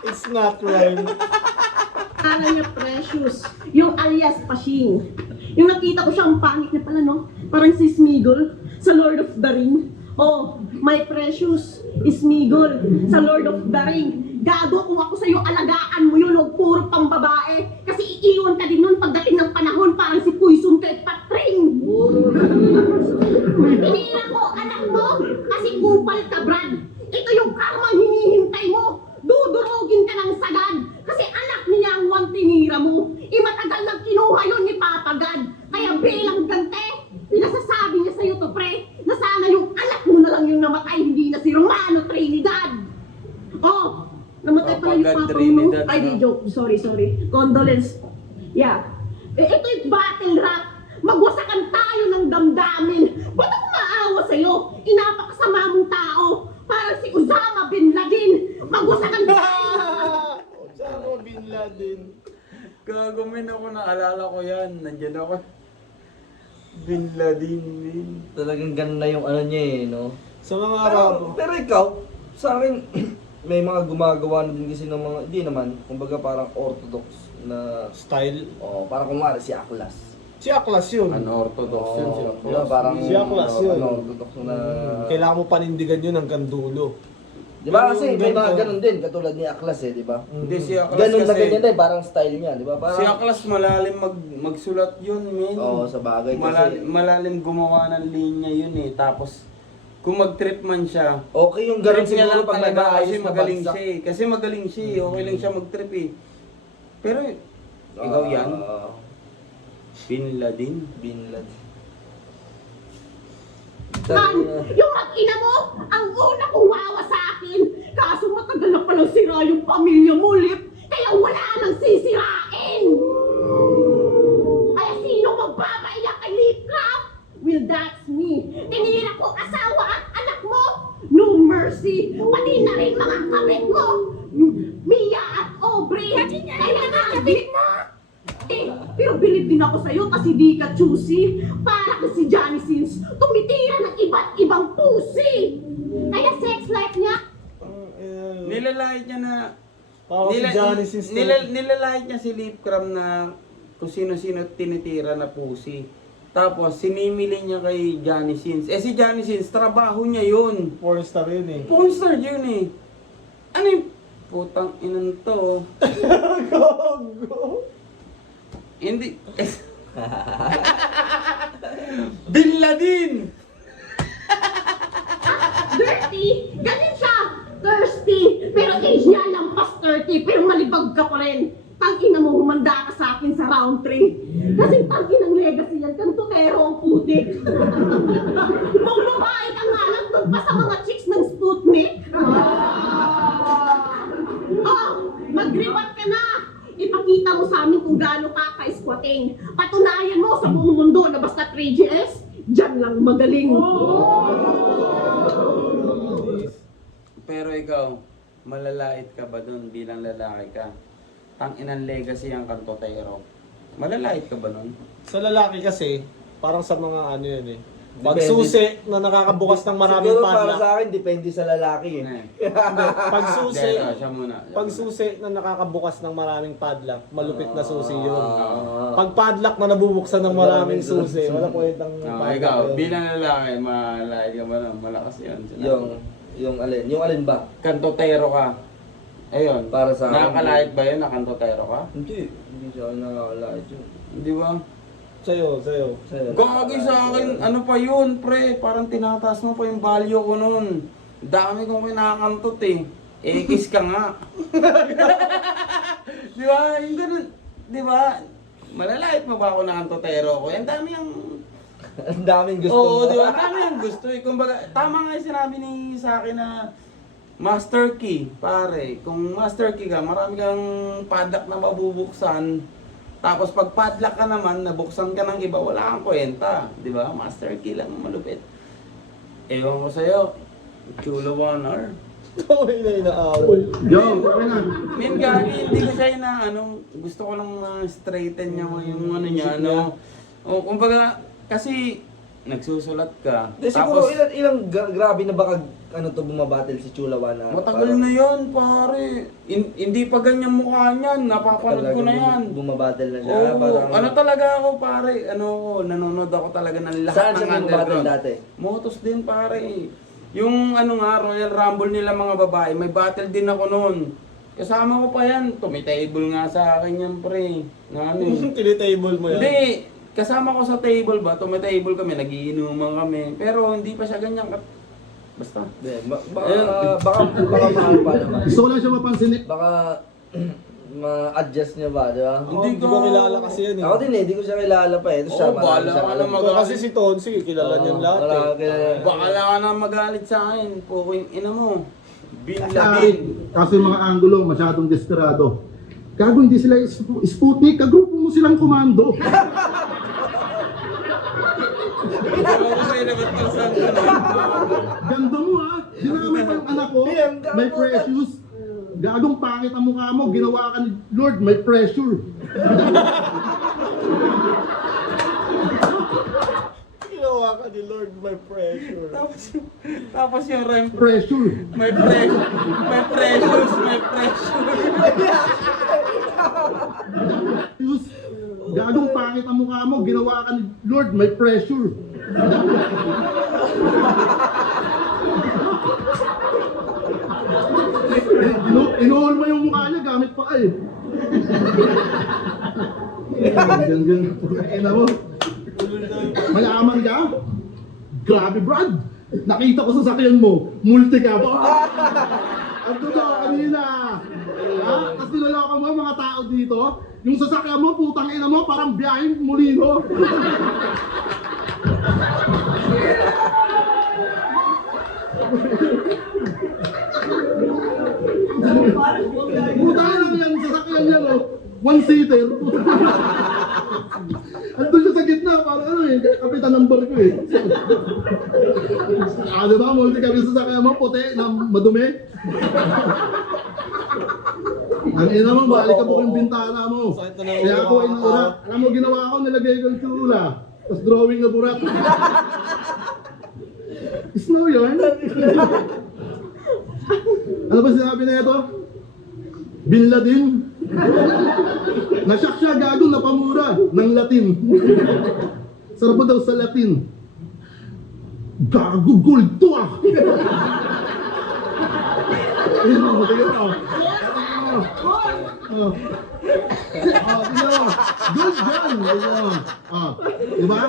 It's not rhyme. Akala niya Precious, yung alias Pashing. Yung nakita ko siyang pangit na pala, no? Parang si Smeagol sa Lord of the Ring. Oh, my Precious, Smeagol sa Lord of the Ring. Gago kung ako sa'yo, alagaan mo yun, huwag puro pang babae. Kasi iiwan ka din nun pagdating ng panahon, parang si Poison kay Patring. Tinira ko, anak mo, kasi kupal ka, Brad. Ito yung karmang hinihintay mo. Dudurugin ka ng sagad. Kasi anak niya ang one tinira mo. Matagal nang kinuha yun ni Papa God. Kaya bilang gante, pinasasabi niya sa'yo to, pre, na sana yung anak mo na lang yung namatay, hindi na si Romano Trinidad. Oh, namatay pala yung Papa God Papa mo. Trinidad, Ay, di no? joke. Sorry. Condolence. Yeah. Ito yung battle rap. Magwasakan tayo ng damdamin. Ba't ako maawa sa'yo? Inapakasama mong tao. Parang si Osama Bin Laden. Magwasakan tayo. Osama Bin Laden. Gagawin ako, naalala ko yan. Nandyan ako. Bin Laden, bin. Talagang ganun na yung ano niya eh, no? Sa mga Arabo. Pero ikaw, sa akin, may mga gumagawa na din kasi ng mga, hindi naman, kumbaga parang orthodox na, Style. parang kumari si Aklas. Si Aklas yun. Unorthodox yun sila. Di ba, parang Si Aklas yun. orthodox na, Kailangan mo panindigan yun hanggang dulo. di ba kasi Yung may mga ganito. ganun din, katulad ni Aklas di ba? Hindi si Aklas Ganun na kasi. ganyan din, parang style niya, di ba? Parang, Si Aklas malalim magsulat yun, men. Oo, sa bagay kasi. Malalim gumawa ng linya yun eh. Tapos, kung mag-trip man siya, Okay yung ganun trip niya siguro lang pag talaga nag-aayos kasi na magaling bagsak. siya eh. Kasi magaling siya eh. Okay lang siya mag-trip eh. Pero, ikaw yan, Bin Laden. Bin Laden. Man, yung mag-ina mo, ang una kong wawa sa akin. Kaso matagal na palang sira yung pamilya mo, Lip. Kaya wala nang sisirain. Kaya sino magbabaiyak kay Lip Crab? Well, that's me. Tinira ko asawa at anak mo. No mercy. Pati na rin mga kabit mo. Mia at Aubrey. Kaya nga, Lip mo. Pero bilib din ako sa'yo kasi di ka choosy. Para kasi Johnny Sins, tumitira ng iba't ibang pusi. Kaya sex life niya, Nilalait niya na Parang si Johnny Sins. nilalait niya si Lip Cram na kung sino-sino tinitira na pusi. Tapos sinimili niya kay Johnny Sins. Eh si Johnny Sins, trabaho niya yun. Pornstar yun eh. Pornstar yun eh. Ano yung putang inan to? Gogo. Hindi. Bin Laden! dirty. Ganun siya. Thirsty. Pero age niya lampas 30. Pero malibag ka pa rin. Tangina mo, humanda ka sa akin sa round 3. Kasi tangin ng legacy yan. Kantutero ang putik. Nung babae ka nga lang, doon pa sa mga chicks ng Sputnik. Mag-reward ka na. Ipakita mo sa amin kung gaano ka ka-squatting. Patunayan mo sa buong mundo na basta 3GS, dyan lang magaling. Pero ikaw, malalait ka ba dun bilang lalaki ka? Tanginang legacy ang kantotero. Malalait ka ba nun? Sa lalaki kasi, parang sa mga ano yun eh. Pagsusi na nakakabukas ng maraming Siguro para padlock. sa akin, depende sa lalaki eh. Pagsusi, Dito, siya muna. pagsusi na nakakabukas ng maraming padlock, malupit na susi yun. Ah. Pag padlock na nabubuksan ng maraming susi, wala kwentang padlock Ikaw, yun. bilang lalaki, malalait ka ba nun? Malakas yun. Yung alin ba? Kantotero ka. Ayun. Para sa akin. Nakakalait ba yun na kantotero ka? Hindi siya nakakalait yun. Di ba? Sa'yo. Sa'yo. Gagi sa akin, ano pa yun, pre? Parang tinataas mo pa yung value ko nun. Dami kong kinakantot eh. Ekis ka nga. Di ba? Yung ganun. Di ba? Malalait mo ba ako na kantotero ko? Ang dami yung... Ang daming gusto Oo, mo. di ba? Ang dami yung gusto eh. Kumbaga, tama nga yung sinabi ni sa akin na master key, pare. Kung master key ka, marami kang padlock na mabubuksan. Tapos pag padlock ka naman, nabuksan ka ng iba, wala kang kwenta. Di ba? Master key lang malupit. Ewan ko sa'yo, Chula 1 hour. Kawin na inaaway. Yo, okay na. Min gagi, hindi ko siya gusto ko lang straighten niya yung ano niya, ano. O, kumbaga, kasi nagsusulat ka. Siguro ilang grabe na baka bumabattle si Chula 1 hour. Matagal na yan, pare. Hindi pa ganyan mukha niyan. Napapanood ko na yan. Bumabattle na siya. Oo, ano talaga ako, pare. Nanonood ako talaga ng lahat Saan ng siya bumabattle underground. dati? Motos din, pare. Yung Royal Rumble nila mga babae, may battle din ako noon. Kasama ko pa yan. Tumitable nga sa akin yan, pre. Na ano eh. Tinitable mo yan. Hindi, kasama ko sa table ba, tumitable kami, nagiinuman kami. Pero hindi pa siya ganyan. Basta. Baka mahal pa naman. Gusto ko lang siya mapansin eh. Baka ma-adjust niya ba, di ba? Hindi ko kilala kasi yan eh. Ako din hindi ko siya kilala pa eh. Ito siya, Oo, marami bahala siya ka alam. na Ikaw kasi si Tonsi, kilala niyan lahat eh. Bakala ka na magalit sa akin. Puking ina mo. Bin Kasi, Laden. kasi yung mga anggulo masyadong desperado. Gago, hindi sila Sputnik, kagrupo mo silang komando. Ganda mo ha, dinamay pa yung anak ko, may precious. Gagong pangit ang mukha mo, ginawa ka ni Lord, may pressure. Ginawa ka ni Lord, may pressure. Tapos yung rhyme, Pressure. may pressure, may precious, may pressure. Diyos, gagong pangit ang mukha mo, ginawa ka ni Lord, may pressure. Inuhol mo yung mukha niya, gamit pa eh. Ganyan. Ina mo. Mayaman ka? Grabe, Brad. Nakita ko sa sakyan mo, multi ka pa. Ang totoo kanina. Ha? Tapos niloloko mo mga tao dito. Yung sasakyan mo, putang ina mo, parang biyaheng Molino. Putang ina yan, sasakyan niya, no? One-seater. Andun siya sa gitna, parang ano eh, kapitan ng barko eh. Diba, multi kami sasakyan mo, puti, na madumi. Ang ina mo, balik ka po yung bintana mo. Kaya ako ay naura. Alam mo, ginawa ko, nilagay ko yung tsula. Tapos drawing na burat. Snow yun? Ano ba sinabi na ito? Bin Laden. Nasyak siya, gago, napamura ng Latin. Sarap daw sa Latin. Gago, gold to ah! Ayun mo, matagal ako. Good dyan! Diba?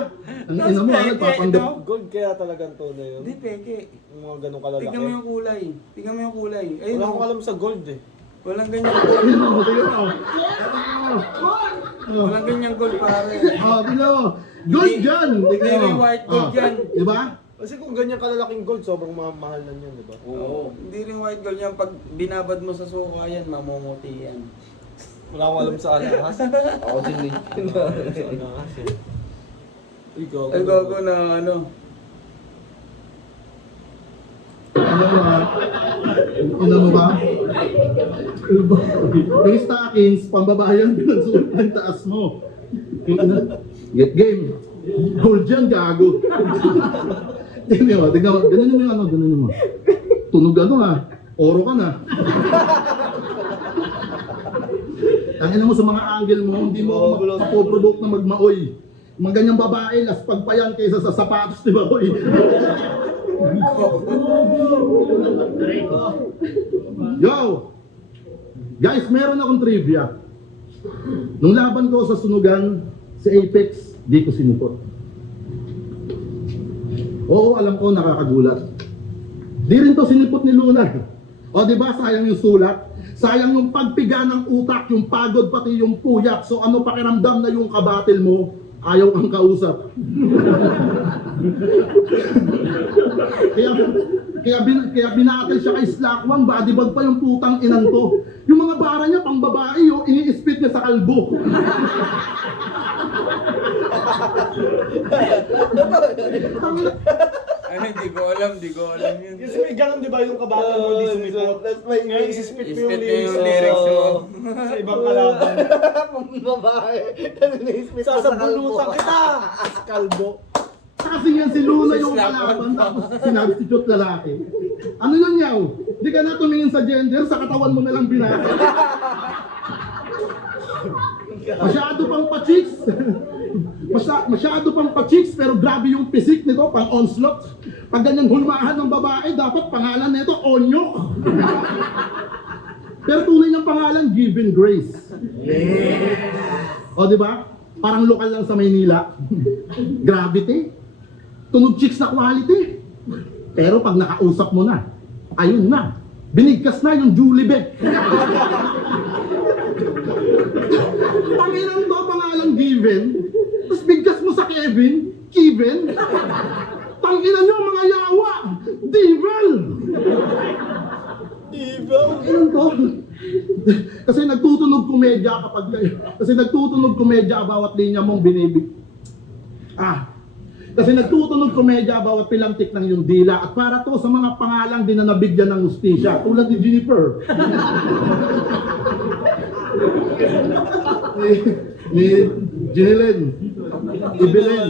Ang ina mo, nagpapanggap. Gold kaya talagang tunay yun. Hindi, peke. Yung mga ganong kalalaki. Tingnan mo yung kulay. Tingnan mo yung kulay. Ayun, Wala akong alam sa gold eh. walang ganyan. Ayun mo, matagal ako. Walang ganyang gold, pare. Tingnan mo. Good dyan! Hindi rin white gold yan. Diba? Kasi kung ganyan kalalaking gold, sobrang mahal na yun, di ba? Oo. Hindi rin white gold yan. Pag binabad mo sa suka yan, mamumuti yan. Wala akong alam sa alahas. Ako din eh. Sa alahas eh. Ikaw. Ay, gago na ano. Ano mo ba? Yung stockings, pambabayan, pinagsuot ng taas mo. Get game. Gold yan, gago. Tingnan mo, ganun mo yung ano, ganun mo. Tunog ano ha, oro ka na. Tangin mo sa mga angle mo, hindi mo mapoprovoke na magmaoy. Mga ganyang babae, las pagpayan kaysa sa sapatos ni Baboy. Yo! Guys, meron akong trivia. Nung laban ko sa sunugan, sa Apex, di ko sinipot. Oo, alam ko, nakakagulat. Di rin to sinipot ni Luna. O, di ba, sayang yung sulat? Sayang yung pagpiga ng utak, yung pagod, pati yung puyat. So, ano pakiramdam na yung kabatil mo, ayaw kang kausap. kaya binatil siya kay Slackwang, bodybag pa yung putang inan to. Yung mga bara niya, pang babae, yung ini-spit niya sa kalbo. Ano, di ko alam yun. Kasi may ganun di ba yung kabataan mo di sumipot? Ngayon isispit mo yung Ispit mo lyrics yung lyrics mo. sa ibang kalaban. Babae. Ano na-spit mo sa Sasabulutan kalbo? kita! Kalbo. Kasi yan si Luna yung kalaban, tapos sinabstitute lalaki. Ano yun yaw? Di ka na tumingin sa gender, sa katawan mo na lang binati. Masyado pang pa-chicks. Masyado pang pa-chicks, pero grabe yung physique nito, pang onslaught. Pag ganyan hulmahan ng babae, dapat pangalan nito, Onyok. Pero tunay niyang pangalan, Given Grace. O, di ba? Parang lokal lang sa Maynila. Gravity. Tunog chicks na quality. Pero pag nakausap mo na, ayun na. Binigkas na yung Juliet. Pangilan to, pangalan Given. Tapos bigkas mo sa Kevin, Kevin. Tanginan nyo mga yawa, Devil. Evil! Ano to? Kasi nagtutunog komedya kapag kayo. Kasi nagtutunog komedya bawat linya mong binibig. Kasi nagtutunog komedya bawat pilantik ng yung dila. At para to sa mga pangalang din na nabigyan ng hustisya. Tulad ni Jennifer. ni Jeneline. Ibelen.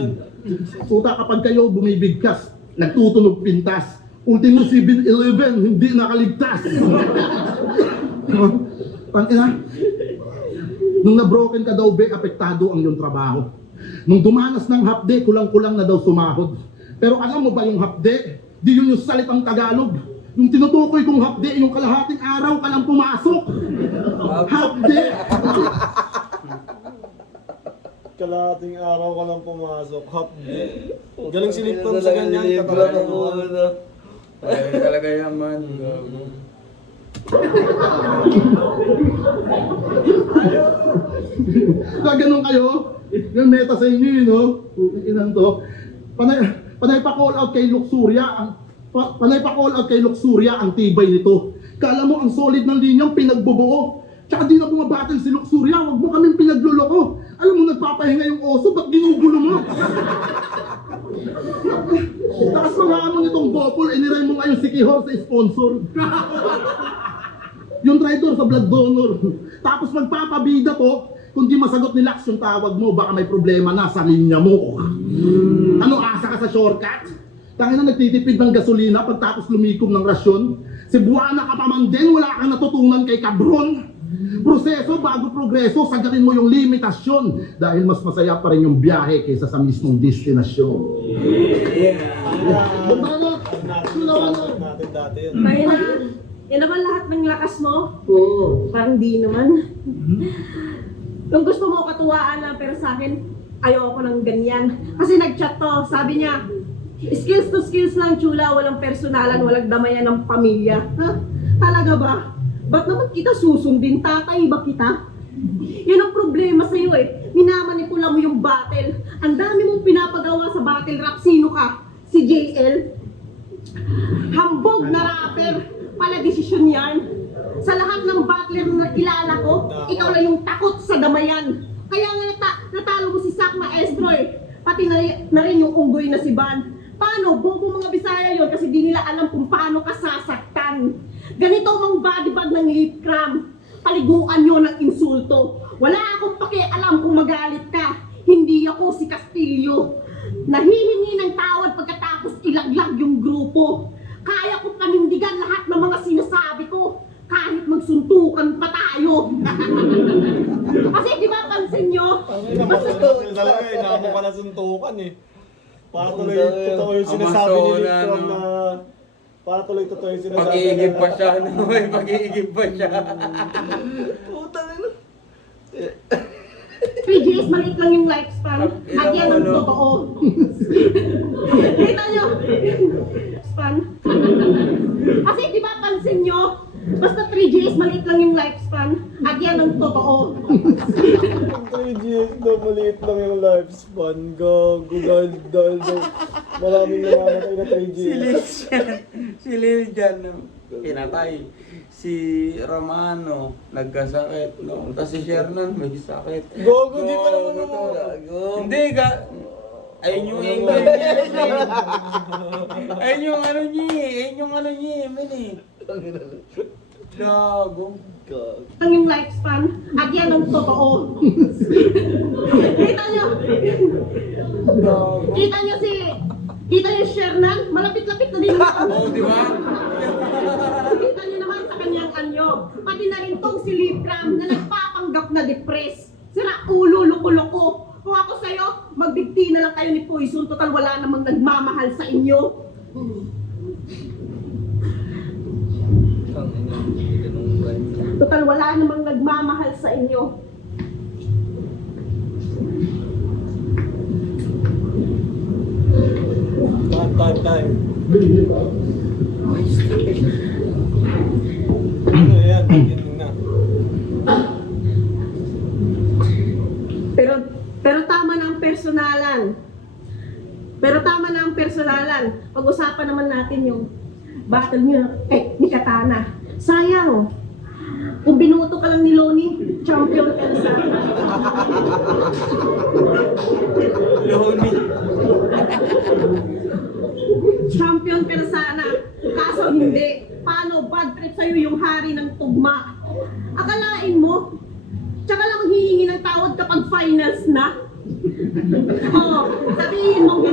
Puta, kapag kayo bumibigkas, nagtutunog pintas, ultimo 7-11, hindi nakaligtas. Tangina, nung na-broken ka daw, be, apektado ang iyong trabaho. Nung dumanas ng hapde, kulang-kulang na daw sumahod. Pero alam mo ba yung hapde? Di yun yung salitang Tagalog. Yung tinutukoy kong hapde, yung kalahating araw ka lang pumasok. Hapde! Kalahating araw ka lang pumasok. Hapde. Galing si Lipton sa ganyan. Katulad mo. Ay, talaga yaman. Gago. Ganun kayo? Yung meta sa inyo yun, no? Inan to. Panay pa call out kay Luxuria ang tibay nito. Kala mo ang solid ng linyang pinagbubuo. Tsaka di na bumabattle si Luxuria, wag mo kaming pinagluloko. Alam mo, nagpapahinga yung oso, ba't ginugulo mo? Takas mga ano nitong bopol, iniray mo ngayon si Kihor sa sponsor. Yung traitor sa blood donor. Tapos magpapabida po, kung di masagot ni Lax yung tawag mo, baka may problema na sa linya mo. Ano, asa ka sa shortcut? Tangina, nagtitipid ng gasolina pagtapos lumikom ng rasyon. Cebuana ka pa man din, wala kang natutunan kay Cabron. Proseso bago progreso, sagarin mo yung limitasyon. Dahil mas masaya pa rin yung biyahe kaysa sa mismong destinasyon. Natin dati yun. Kaya na, yan naman lahat ng lakas mo. Oo. Parang di naman. Kung gusto mo katuwaan lang, pero sa akin, ayoko ng ganyan. Kasi nag-chat to, sabi niya, skills to skills lang, chula, walang personalan, walang damayan ng pamilya. Ha? Talaga ba? Ba't naman kita susundin? Tatay ba kita? Yan ang problema sa'yo eh. Minamanipula mo yung battle. Ang dami mong pinapagawa sa battle rap. Sino ka? Si JL? Hambog na rapper. Pala desisyon yan. Sa lahat ng battler na kilala ko, ikaw lang yung takot sa damayan. Kaya nga natalo mo si Sak Maestro eh. Pati na rin yung unggoy na si Van. Paano? Bobo mga Bisaya yun kasi di nila alam kung paano ka sasaktan. Ganito ang body bag ng lip cram. Paliguan nyo ng insulto. Wala akong pakialam kung magalit ka. Hindi ako si Castillo. Nahihingi ng tawad pagkatapos ilaglag yung grupo. Kaya ko panindigan lahat ng mga sinasabi ko. Kahit magsuntukan pa tayo. Kasi di ba pansin nyo? Talaga eh, naamo ka na suntukan eh. Para tuloy totoo yung sinasabi ni Lipton na... Para tuloy totoo yung sinasabi Pag-iigib pa siya, no? May pag-iigib pa siya. Putang ina. 3 days, maliit lang yung lifespan. At yan ang totoo. Kita nyo? Span. Kasi di ba pansin nyo? Basta 3 days, maliit lang yung lifespan. At yan ang totoo. 3 years na maliit lang yung lifespan. Gago, dahil maraming namamatay na 3 years. Si Liljan, pinatay. Si Romano, nagkasakit, no? Tapos si Shernan, may sakit. Gago, di pa naman Gago, ako. to. Hindi ka. Ayun yung angle niya. Ayun yung ano niya. Ayun yung ano niya. Man eh. Gago. Ang yung lifespan. At yan ang totoo. Kita nyo? Kita nyo si... Kita nyo Shernan? Malapit-lapit na din. Oo, di ba? Kita nyo naman sa kanyang anyo. Pati na rin tong si Libram na nagpapanggap na depress. Sira ulo, loko-loko. Kung ako sa'yo, magbigti na lang kayo ni Poison. Total wala namang nagmamahal sa inyo. Total wala namang nagmamahal sa inyo. Time. Ano yan? Tingnan na. Pero tama na ang personalan. Pag-usapan naman natin yung battle niyo ni Katana. Sayang. Kung binuto ka lang ni Loni, champion ka na sana. Loni. Champion ka na sana. Kaso hindi. Paano? Bad trip sa'yo yung hari ng tugma. Akalain mo, tsaka lang hihingi ng tawad kapag finals na. Oh, sabihin mong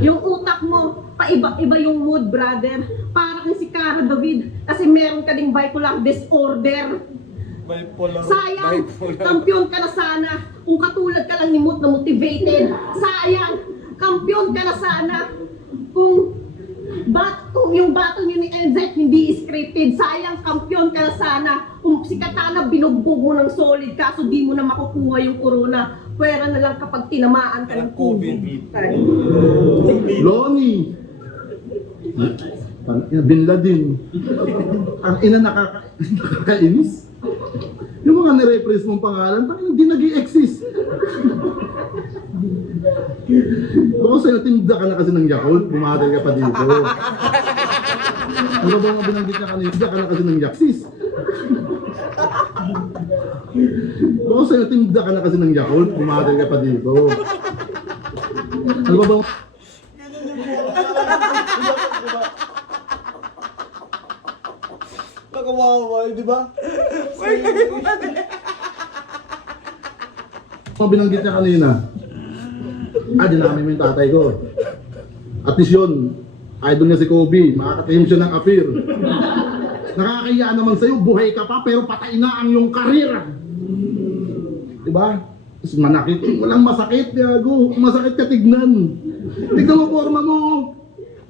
Yung utak mo, paiba-iba yung mood, brother. Para kang si Cara David, kasi meron ka ding bipolar disorder. Sayang, kampiyon ka na sana. Kung katulad ka lang ni Mut na motivated. Sayang, kampiyon ka na sana. Kung yung battle nyo ni NZ hindi scripted, sayang, kampiyon ka na sana. Kung si Katana binugbog mo ng solid, kaso di mo na makukuha yung corona. Pwera na lang kapag tinamaan ka ng COVID. Lonnie! Bin Laden. Ang ina nakakainis. Yung mga nirepress mong pangalan, hindi nag-i-exist. Baka sa'yo, tinda ka na kasi ng Yakult, bumagal ka pa dito. Ano ba nga binanggit niya kanina? Tinda ka na kasi ng Yaksis. Baka sa'yo, tinda ka na kasi ng Yakult, bumagal ka pa dito. Ano ba ba? Nakawawa, di ba? Ano binanggit niya kanina? Dinami mo yung tatay ko. At least yun, idol niya si Kobe, makakatahim siya ng appear. Nakakahiya naman sa'yo, buhay ka pa pero patay na ang iyong karir. Diba? Tapos manakit, walang masakit, Yago. Masakit ka tignan. Tignan mo forma mo.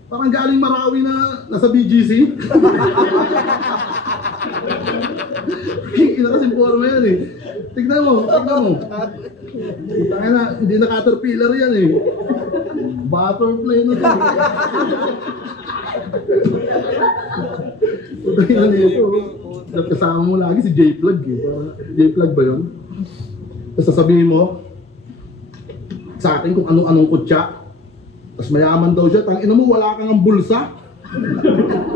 Parang galing Marawi na nasa BGC. Ina kasi forma yan eh. Tignan mo. Tangina, hindi na caterpillar yan eh. Butterfly na to. Tangina nito. Kasama mo lagi si J-Plug eh. J-Plug ba yun? Tapos sasabihin mo sa akin kung anong kutya. Tapos mayaman daw siya. Tangina mo, wala kang ang bulsa.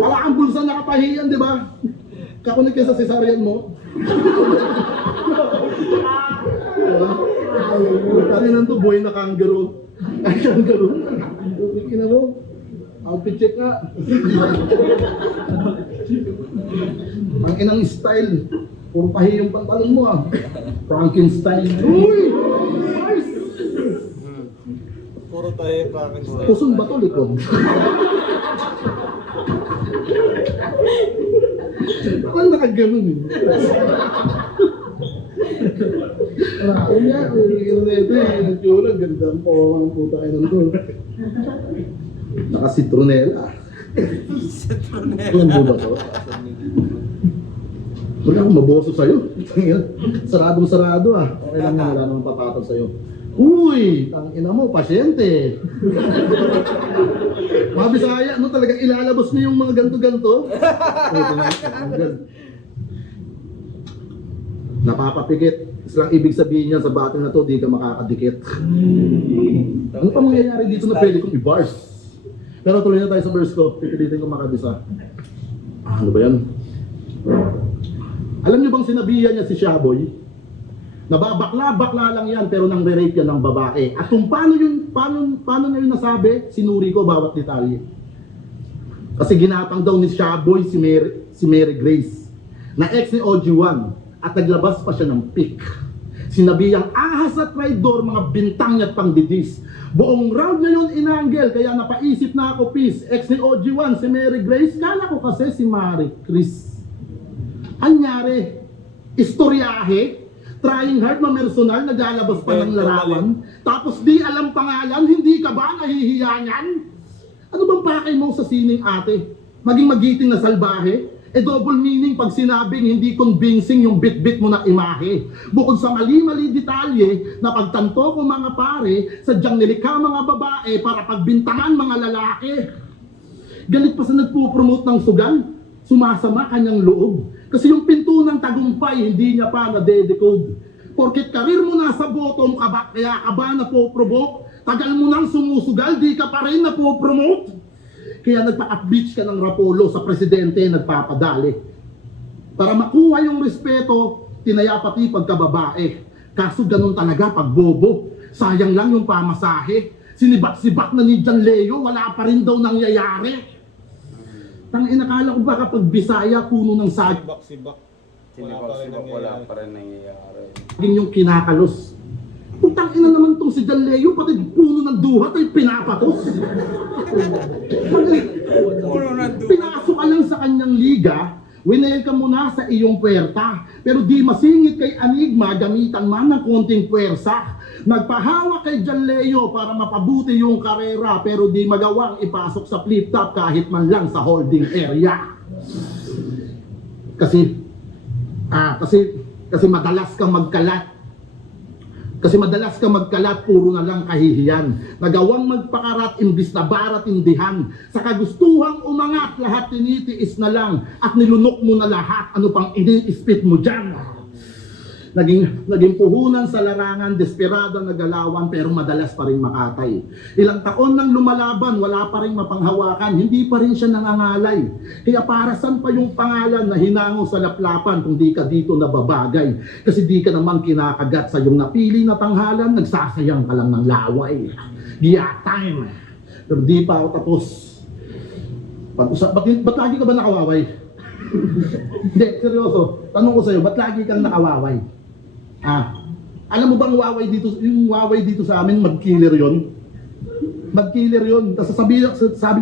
Wala kang bulsa nakapahiyan, di ba? Kakunik ka sa cesarean mo. Tangina to, boy na kangaroo. Ay, kangaroo. Ina mo, outfit check nga. Ang inang style. Puro pahi yung pantalon mo ah. Frankenstein. Uy! Nice! Puro tayo Frankenstein. Puson ba to, likod? Parang nakaganon eh. Ayun nga, yung neto eh. Nagtula, ganda ang pawawa ng puta kayo nandun. Naka-citronella. Citronella. Ano ba to? Huwag akong maboso sa'yo. Saradong-sarado ah. Okay lang na, wala namang papatag sa'yo. Uy! Tangina mo, pasyente! Mga Bisaya, ano talagang ilalabas niyo yung mga ganto-ganto? Napapapikit. Isang ibig sabihin niya sa battle na to, di ka makakadikit. Ano pa mangyayari dito na pwede kong i-bars? Pero tuloy na tayo sa verse ko. Pipilitin ko makabisa. Ano ba yan? Alam niyo bang sinabihan niya si Shaboy? Nababakla-bakla lang yan pero nang re-rape yan ng babae. At kung paano niya yun nasabi, sinuri ko bawat detalye. Kasi ginapang daw ni Shaboy si Mary Grace na ex ni OG1 at naglabas pa siya ng pic. Sinabihang ahas at traidor, mga bintang niya at pangdidis. Buong round na yun inanggel, kaya napaisip na ako, peace. Ex ni OG1 si Mary Grace, kala ko kasi si Marie Chris. Anyari, istoryahe, trying hard mamersonal, naglalabas pa ng larawan, tapos di alam pangalan, hindi ka ba nahihiya niyan? Ano bang pakay mo sa sining ate? Maging magiting na salbahe? Double meaning pag sinabing hindi convincing yung bit-bit mo na imahe. Bukod sa mali-mali detalye na pagtanto ko mga pare, sadyang nilikha mga babae para pagbintangan mga lalaki. Galit pa sa nagpo-promote ng sugal, sumasama kanyang loob. Kasi yung pinto ng tagumpay, hindi niya pa na-decode. Porket karir mo nasa bottom ka ba, kaya ka ba na-provoke? Tagal mo nang sumusugal, di ka pa rin na-promote? Kaya nagpa-upbeach ka ng Rapolo sa presidente, nagpapadali. Para makuha yung respeto, tinaya pati pagkababae. Kaso ganun talaga pag bobo. Sayang lang yung pamasahe. Sinibat-sibat na ni John Leo, wala pa rin daw nangyayari. Inakala ko baka pag Bisaya, puno ng saging. Sibak-sibak. Wala pa rin nangyayari. Yung kinakalos. Putang ina naman tong si John Leo, pati puno ng duhat ay pinapatos. Pinasok ka lang sa kanyang liga, winel ka muna sa iyong puwerta. Pero di masingit kay Enigma, gamitan man ng konting puwersa. Nagpahawak kay John Leo para mapabuti yung karera, pero di magawang ipasok sa flip-top kahit man lang sa holding area. Kasi madalas kang magkalat. Kasi madalas kang magkalat, puro na lang kahihiyan. Nagawang magpakarat, imbis na baratindihan. Sa kagustuhang umangat, lahat tinitiis na lang. At nilunok mo na lahat, ano pang iniispit mo dyan. Naging puhunan sa larangan, desperado na galawan, pero madalas pa rin makatay. Ilang taon nang lumalaban, wala pa rin mapanghawakan, hindi pa rin siya nangangalay. Kaya para saan pa yung pangalan na hinango sa laplapan kung di ka dito nababagay? Kasi di ka naman kinakagat sa yung napili na tanghalan, nagsasayang ka lang ng laway. Giya time. Pero di pa ako tapos. Ba't lagi ka ba nakawaway? Hindi, seryoso. Tanong ko sa'yo, ba't lagi kang nakawaway? Alam mo bang yung waway dito sa amin, mag-killer yon? Mag-killer yon. Tapos sabi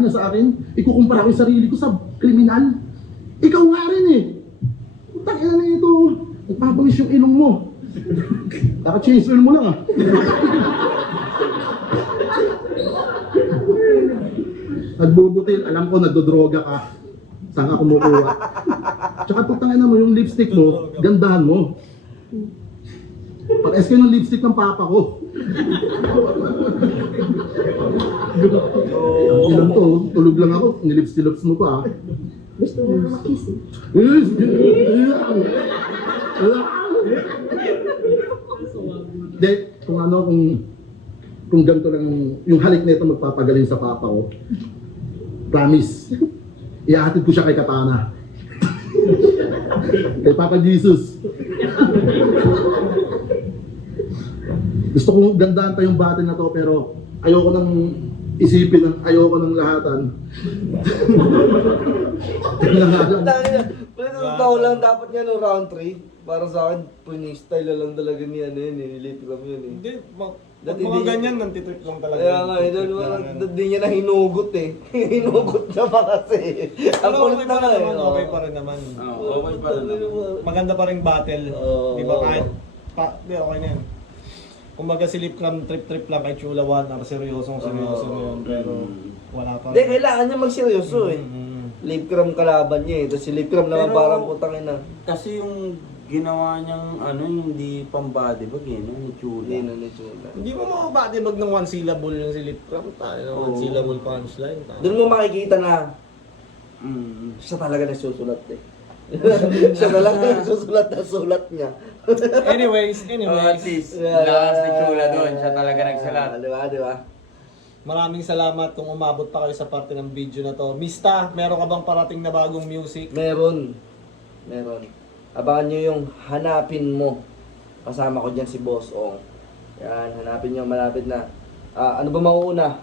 niya sa akin, ikukumpara ko yung sarili ko sa kriminal. Ikaw nga rin eh. Putang ina na ito. Nagpapawis yung ilong mo. Kaka-change oil mo lang ah. Nagbubutil, alam ko nagdodroga ka. Saan ka kumukuha? Tsaka putang ina mo, yung lipstick mo, gandahan mo. Pag-es kayo ng lipstick ng papa ko. Ilan to, tulog lang ako, nilips-lips mo pa. Gusto mo na makiss eh. Hindi, kung ganito lang yung halik na ito magpapagaling sa papa ko, promise, iahatid ko siya kay Katana. Kay Papa Jesus. Gusto kong gandaan pa yung battle na to, pero ayoko nang isipin, ayoko nang lahatan. Pero totoo lang, dapat nga no round 3. Para sa akin, freestyle lang talaga niya nilip lang yun eh. Hindi, Dati mga di- ganyan, nantitrip lang talaga. Kaya nga, hindi niya na hinugot eh. Hinugot na pa kasi. Ang Pero kulit okay na pa nga rin eh. naman, okay pa rin naman. Okay pa rin naman. Maganda pa rin battle. Oo. Di ba kahit, okay na yan. Kumbaga si Lip Cram trip-trip lang kay Chula 1, seryoso na yun. Pero wala pa Hindi, kailangan niya magseryoso eh. Mm. Lip Cram kalaban niya eh. Tapos si Lip Cram naman Pero- parang putang ina. Kasi yung ginawa niyang hindi pang body bag eh, no? Ni Chula. Hindi na ni Chula. Hindi mo makabati ng one syllable yung si Lip Cram. Tayo Oo. one syllable punchline. Doon mo makikita na siya talaga nagsusulat eh. Siya talaga nagsusulat na sulat niya. Anyways. At least, lakas ni Chula doon, siya talaga nagsalat. Di ba? Maraming salamat kung umabot pa kayo sa parte ng video na to. Mista, meron ka bang parating na bagong music? Meron. Abangan nyo yung Hanapin Mo. Kasama ko dyan si Boss Ong. Yan, hanapin nyo, malapit na. Ano ba mauuna?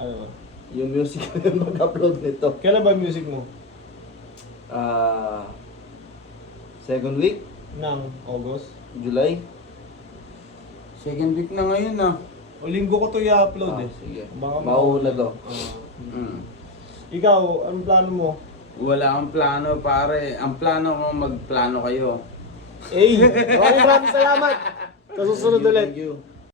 Ano ba? Yung music ko yung mag-upload nito. Kailan ba yung music mo? Second week, Ng August? July. Second week na ngayon O linggo ko to i-upload eh. Sige. Baka Mauuna to. Ikaw, anong plano mo? Wala akong plano pare. Ang plano ko magplano kayo. Maraming salamat! Sa susunod ulit. Thank you.